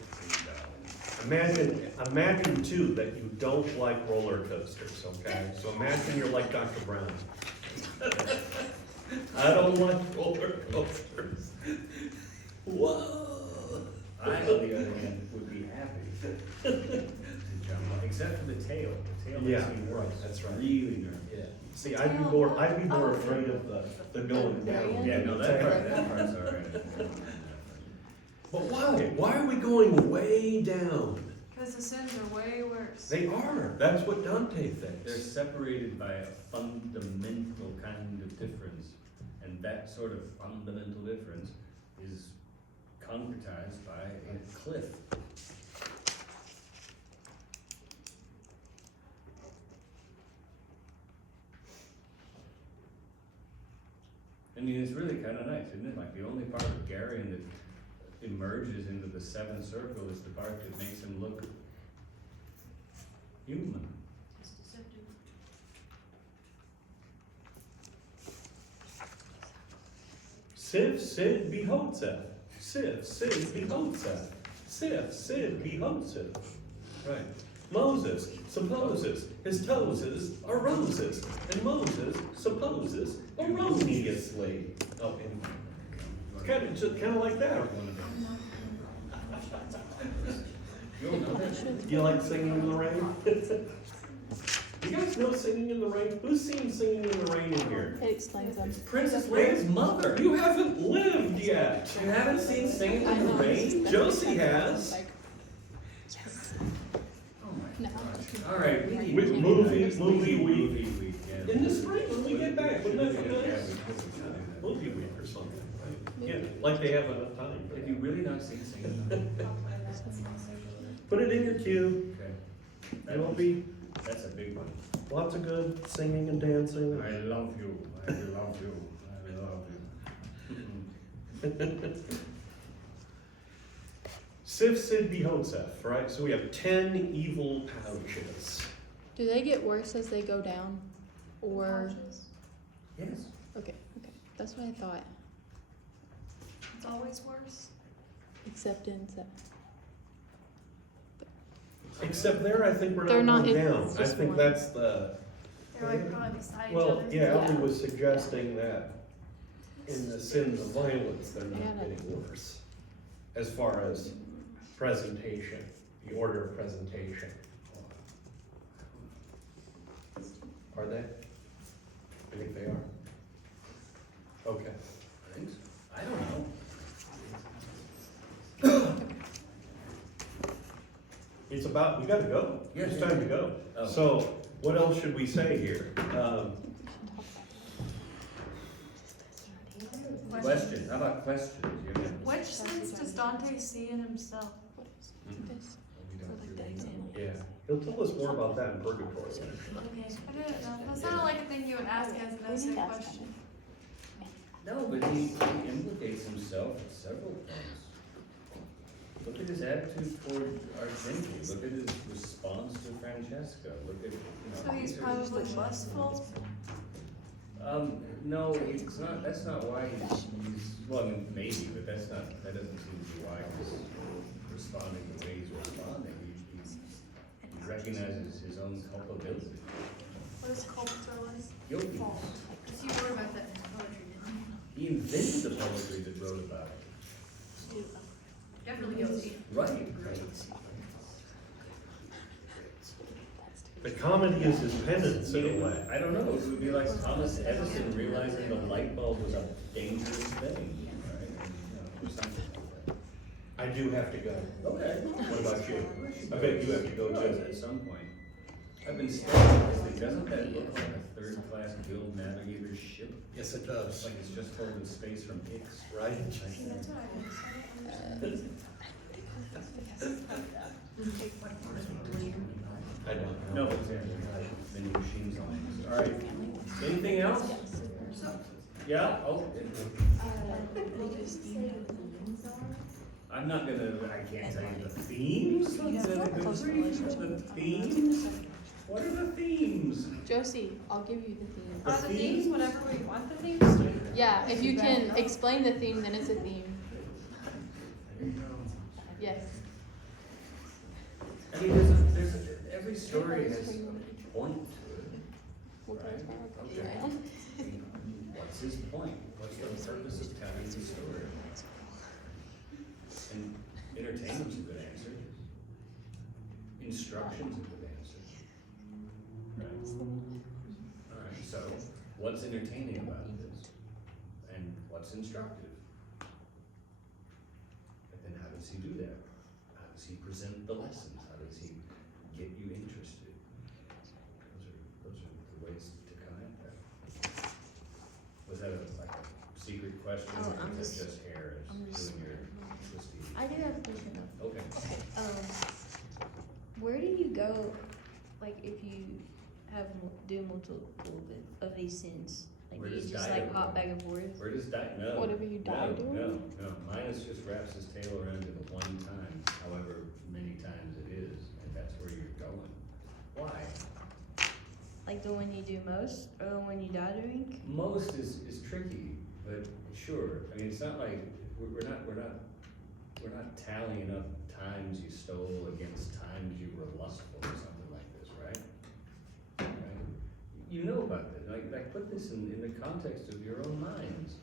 Imagine too that you don't like roller coasters, okay? So imagine you're like Dr. Brown. I don't like roller coasters. Whoa. I, on the other hand, would be happy to jump on, except for the tail. The tail makes Yeah, me right, worse. that's right. Really nervous. Yeah. See, I'd be more afraid of the going down. Yeah, no, that part's all right. But why? Why are we going way down? Because the sins are way worse. They are. That's what Dante They're thinks. separated by a fundamental kind of difference, and that sort of fundamental difference is concretized by a cliff. I mean, it's really kind of nice, isn't it? Like, the only part of Garion that emerges into the seventh circle is the part that makes him look human. It's deceptive. Siv, Sid, Behotzeth. Siv, Sid, Behotzeth. Siv, Sid, Behotzeth. Right. Moses supposes his toeses are roses, and Moses supposes erroneously. Oh, and it's kind of like that. You like singing in the rain? You guys know Singing in the Rain? Who's seen Singing in the Rain in here? It explains them. Princess Leia's mother. You haven't lived yet. You haven't seen Singing I in the know. Rain? That's Josie what I'm has. like, yes. Oh my No. gosh. All right, we need With movie week. Movie week, yeah. In the spring when we get back, wouldn't that be Yeah, we nice? could do that. Movie week or something, right? Yeah, like they have enough time for Have you that. really not seen Singing in the Rain? Put it in your queue. Okay. There will be That's a big one. lots of good singing and dancing. I love you, I love you, I love you. Sif, Sid, Behotzeth, right? So we have 10 evil pouches. Do they get worse as they go down? Or, Pouches. Yes. okay, that's what I thought. It's always worse. Acceptance. Except there, I think we're They're not not- going it's down. I just think one. that's the, They're like probably beside each well, other. yeah, Ellie Yeah. was suggesting that in the sins of violence, they're not Yeah. getting worse. As far as presentation, the order of presentation. Are they? I think they are. Okay. I think so. I don't know. It's about, we gotta go. Yeah, It's yeah, time to yeah. go. Oh. So, what else should we say here? Questions, how about questions? You have- Which sins does Dante see in himself? What is this? We don't For like the really know. exam. Yeah, he'll tell us more about that in purgatory. Okay, I didn't know. That sounded like a thing you would ask as an We essay need to ask question. No, but he implicates himself at several points. Look at his attitude toward Argenti, look at his response to Francesca, look at, you know. So he's these are- probably lustful? No, it's not, that's not why he's, well, I mean, maybe, but that doesn't seem to be why he's responding the way he's responding. He recognizes his own culpability. What is culpability? Guilty. Cause he wrote about that in his poetry, didn't He invented the poetry that wrote about it. he? Definitely guilty. Right. The comedy is his penance in a way. I don't know, it would be like Thomas Edison realizing the light bulb was a dangerous thing, right? Or something like that. I do have to go. Okay. What about you? I bet you have to go too. At some point. I've been studying this thing, doesn't that look like a third-class guild navigator's ship? Yes, it does. Like it's just holding space from Hicks, Right? See, that's what I was. I don't No, know. but there, many machines on it. All right, anything else? Yeah, oh, I'm not gonna, I can't tell you the themes. Let's say the themes. What are the themes? Josie, I'll give you the theme. Are the themes whatever we want the themes to be? Yeah, if you can explain the theme, then it's a theme. Yes. I mean, every story has a point to it, right? Okay. What's his point? What's the purpose of telling the story? And entertainment's a good answer. Instruction's a good answer. Right? Alright, so what's entertaining about this? And what's instructive? And then how does he do that? How does he present the lessons? How does he get you interested? Those are the ways to come at that. Was that like a secret question, Oh, or I'm was that just- just Harris I'm just- doing your twisty? I do have a question though. Okay. Where do you go, like, if you do multiple of these sins? Like, Where do you does just Dio like hop go? back and forth? Where does no. Whatever you die no, doing? No, Minus just wraps his tail around it one time, however many times it is, and that's where you're going. Why? Like the one you do most, or the one you die doing? Most is tricky, but sure. I mean, it's not like we're not tallying up times you stole against times you were lustful or something like this, right? Right? You know about this. Like put this in the context of your own minds,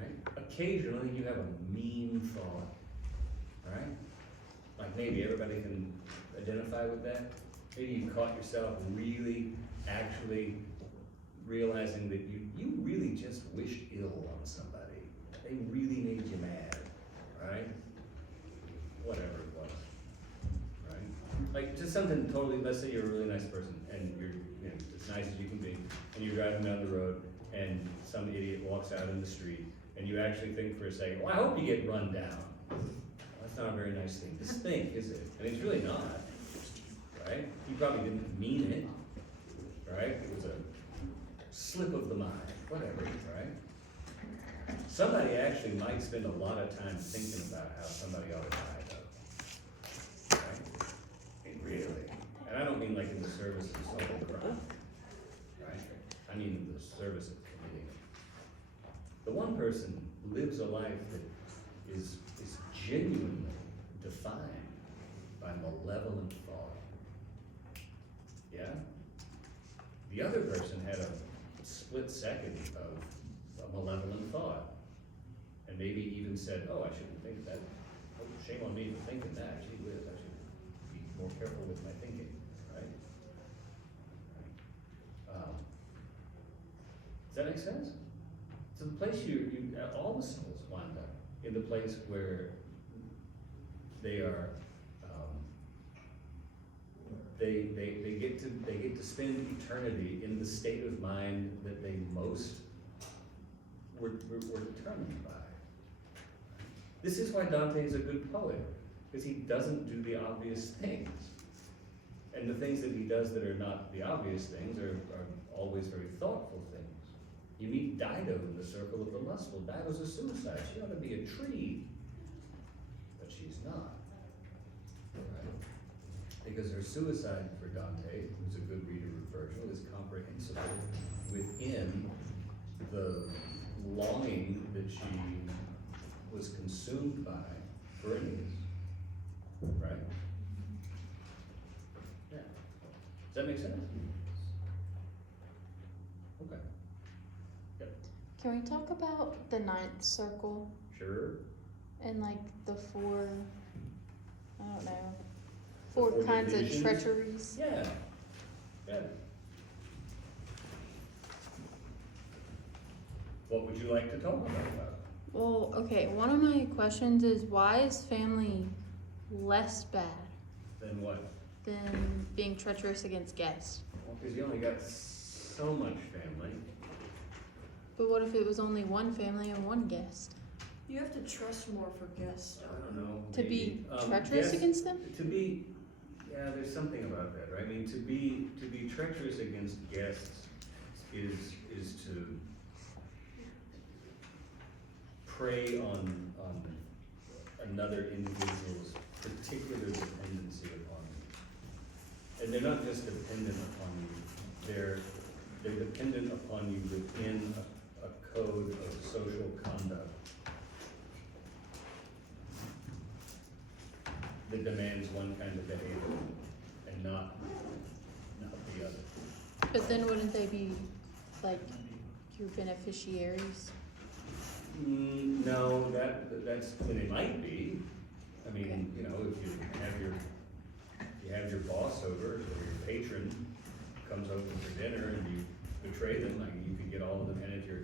right? Occasionally you have a mean thought, right? Like maybe everybody can identify with that. Maybe you caught yourself really, actually realizing that you really just wished ill on somebody. They really made you mad, right? Whatever it was, right? Like just something totally, let's say you're a really nice person and you're, you know, as nice as you can be, and you're driving down the road and some idiot walks out in the street and you actually think for a second, well, I hope you get run down. Well, that's not a very nice thing to think, is it? And it's really not, right? You probably didn't mean it, right? It was a slip of the mind, whatever, right? Somebody actually might spend a lot of time thinking about how somebody ought to die, though. Right? I mean, really. And I don't mean like in the service of solving crime, right? I mean in the service of committing it. The one person lives a life that is genuinely defined by malevolent thought. Yeah? The other person had a split second of a malevolent thought. And maybe even said, oh, I shouldn't think that. Oh, shame on me for thinking that. Gee whiz, I should be more careful with my thinking, right? Does that make sense? So the place all the souls wind up in the place where they are, they get to spend eternity in the state of mind that they most were determined by. This is why Dante is a good poet, because he doesn't do the obvious things. And the things that he does that are not the obvious things are always very thoughtful things. You meet Dido in the circle of the lustful. Dido's a suicide. She ought to be a tree. but she's not. Right? Because her suicide for Dante, who's a good reader of Virgil, is comprehensible within the longing that she was consumed by for Aeneas. Right? Yeah. Does that make sense? Okay. Can we talk about the ninth circle Sure. and like the four, I don't know, four Four kinds divisions? of treacheries? Yeah. Yeah. What would you like to talk about? Well, okay, one of my questions is why is family less bad Then what? than being treacherous against guests? Well, because you only got so much family. But what if it was only one family and one guest? You have to trust more for guests, I don't know. To be maybe. treacherous Yes, against them? To be, yeah, there's something about that, right? I mean, to be treacherous against guests is to prey on another individual's particular dependency upon you. And they're not just dependent upon you, they're dependent upon you within a code of social conduct that demands one kind of behavior and not the other. But then wouldn't they be like your beneficiaries? No, that's, I mean, it might be. I mean, you know, if you have your boss over, or your patron comes over for dinner and you betray them, like you can get all of them, and if your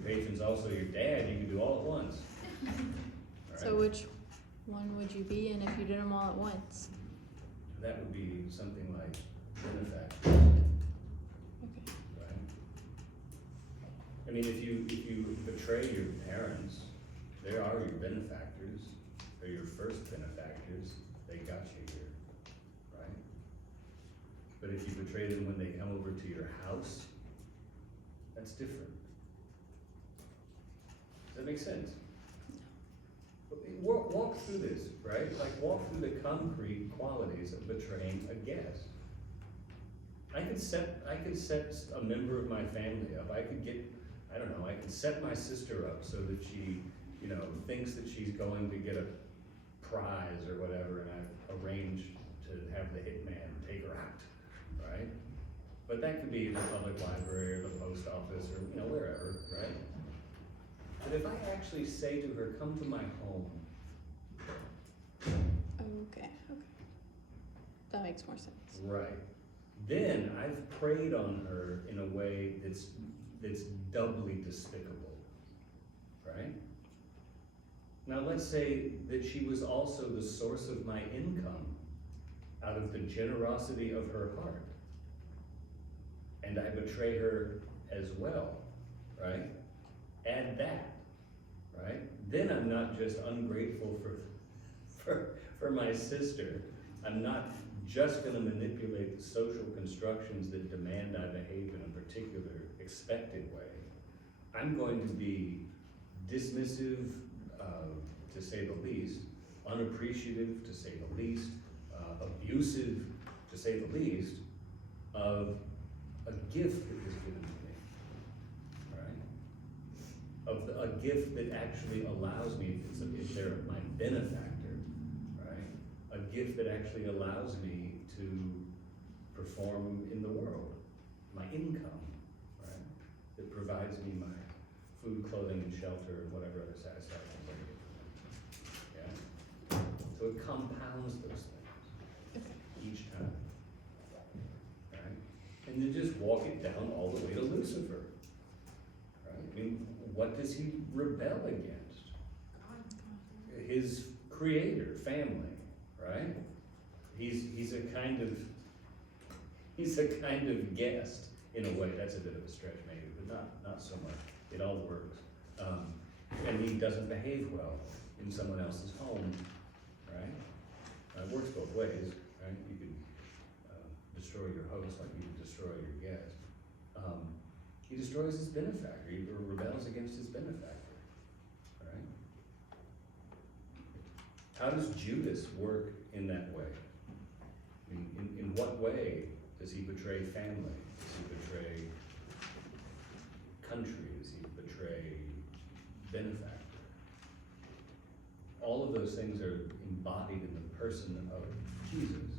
patron's also your dad, you can do all at once. All So right? which one would you be in if you did them all at once? That would be something like benefactor, Okay. right? I mean, if you betray your parents, they are your benefactors, they're your first benefactors, they got you here, right? But if you betray them when they come over to your house, that's different. Does that make sense? Walk through this, right? Like walk through the concrete qualities of betraying a guest. I could set a member of my family up. I could set my sister up so that she, you know, thinks that she's going to get a prize or whatever, and I've arranged to have the hitman take her out, right? But that could be the public library or the post office or, you know, wherever, right? But if I actually say to her, come to my home, Okay. That makes more sense. right, then I've preyed on her in a way that's doubly despicable, right? Now let's say that she was also the source of my income out of the generosity of her heart, and I betray her as well, right? Add that, right? Then I'm not just ungrateful for my sister. I'm not just gonna manipulate the social constructions that demand I behave in a particular expected way. I'm going to be dismissive, to say the least, unappreciative, to say the least, abusive, to say the least, of a gift that was given to me, right? Of a gift that actually allows me, if they're my benefactor, right? A gift that actually allows me to perform in the world, my income, right? That provides me my food, clothing, and shelter, and whatever other satisfactions I get from it. Yeah? So it compounds those things each time, right? And then just walk it down all the way to Lucifer, right? I mean, what does he rebel against? His creator, family, right? He's a kind of guest in a way. That's a bit of a stretch maybe, but not so much. It all works. And he doesn't behave well in someone else's home, right? It works both ways, right? You can destroy your host like you can destroy your guest. He destroys his benefactor. He rebels against his benefactor, right? How does Judas work in that way? I mean, in what way does he betray family? Does he betray country? Does he betray benefactor? All of those things are embodied in the person of Jesus.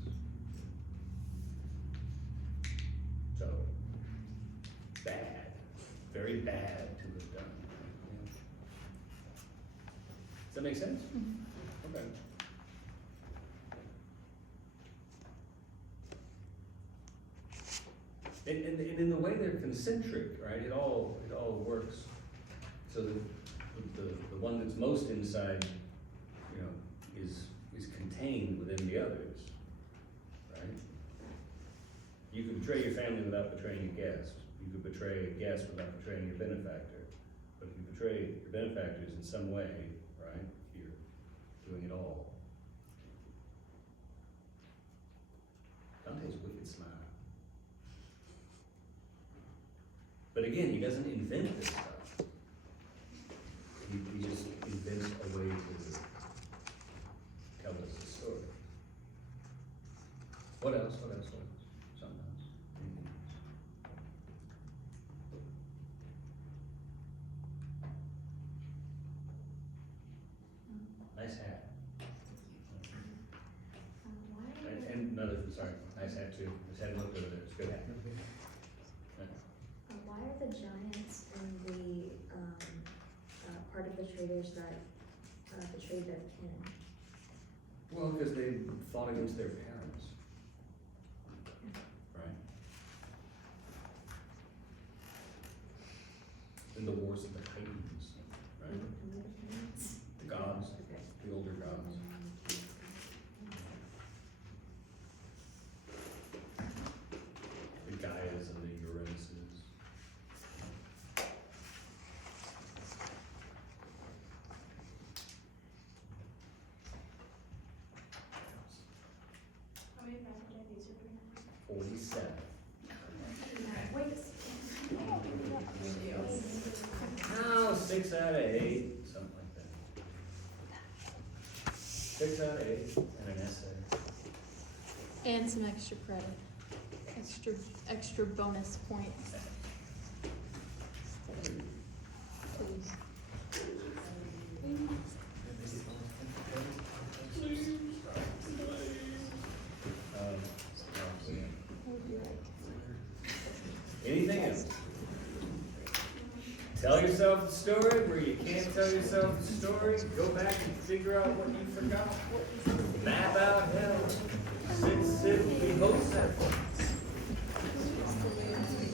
So, bad, very bad to have done. Yeah. Does that make sense? Okay. And in the way they're concentric, right, it all works. So the one that's most inside, you know, is contained within the others, right? You could betray your family without betraying your guest. You could betray a guest without betraying your benefactor. But if you betray your benefactors in some way, right, you're doing it all. Dante's wicked smile. But again, he doesn't invent this stuff. He just invents a way to tell us the story. What else? Something else? Anything else? Nice hat. And another, sorry, nice hat too. His head looked over there. It's a good hat. Why are the giants in the, part of the traders that, betrayed their kin? Well, because they fought against their parents. Right? In the wars of the Titans, right? The gods, the older gods. The Gaias and the Uranuses. How many Pathogenies are there? 47. No, 6 out of 8, something like that. 6 out of 8, and an essay. And some extra credit. Extra bonus points. Please. Anything else? Tell yourself the story where you can't tell yourself the story. Go back and figure out what you forgot. Map out hell. Sit, be hosted.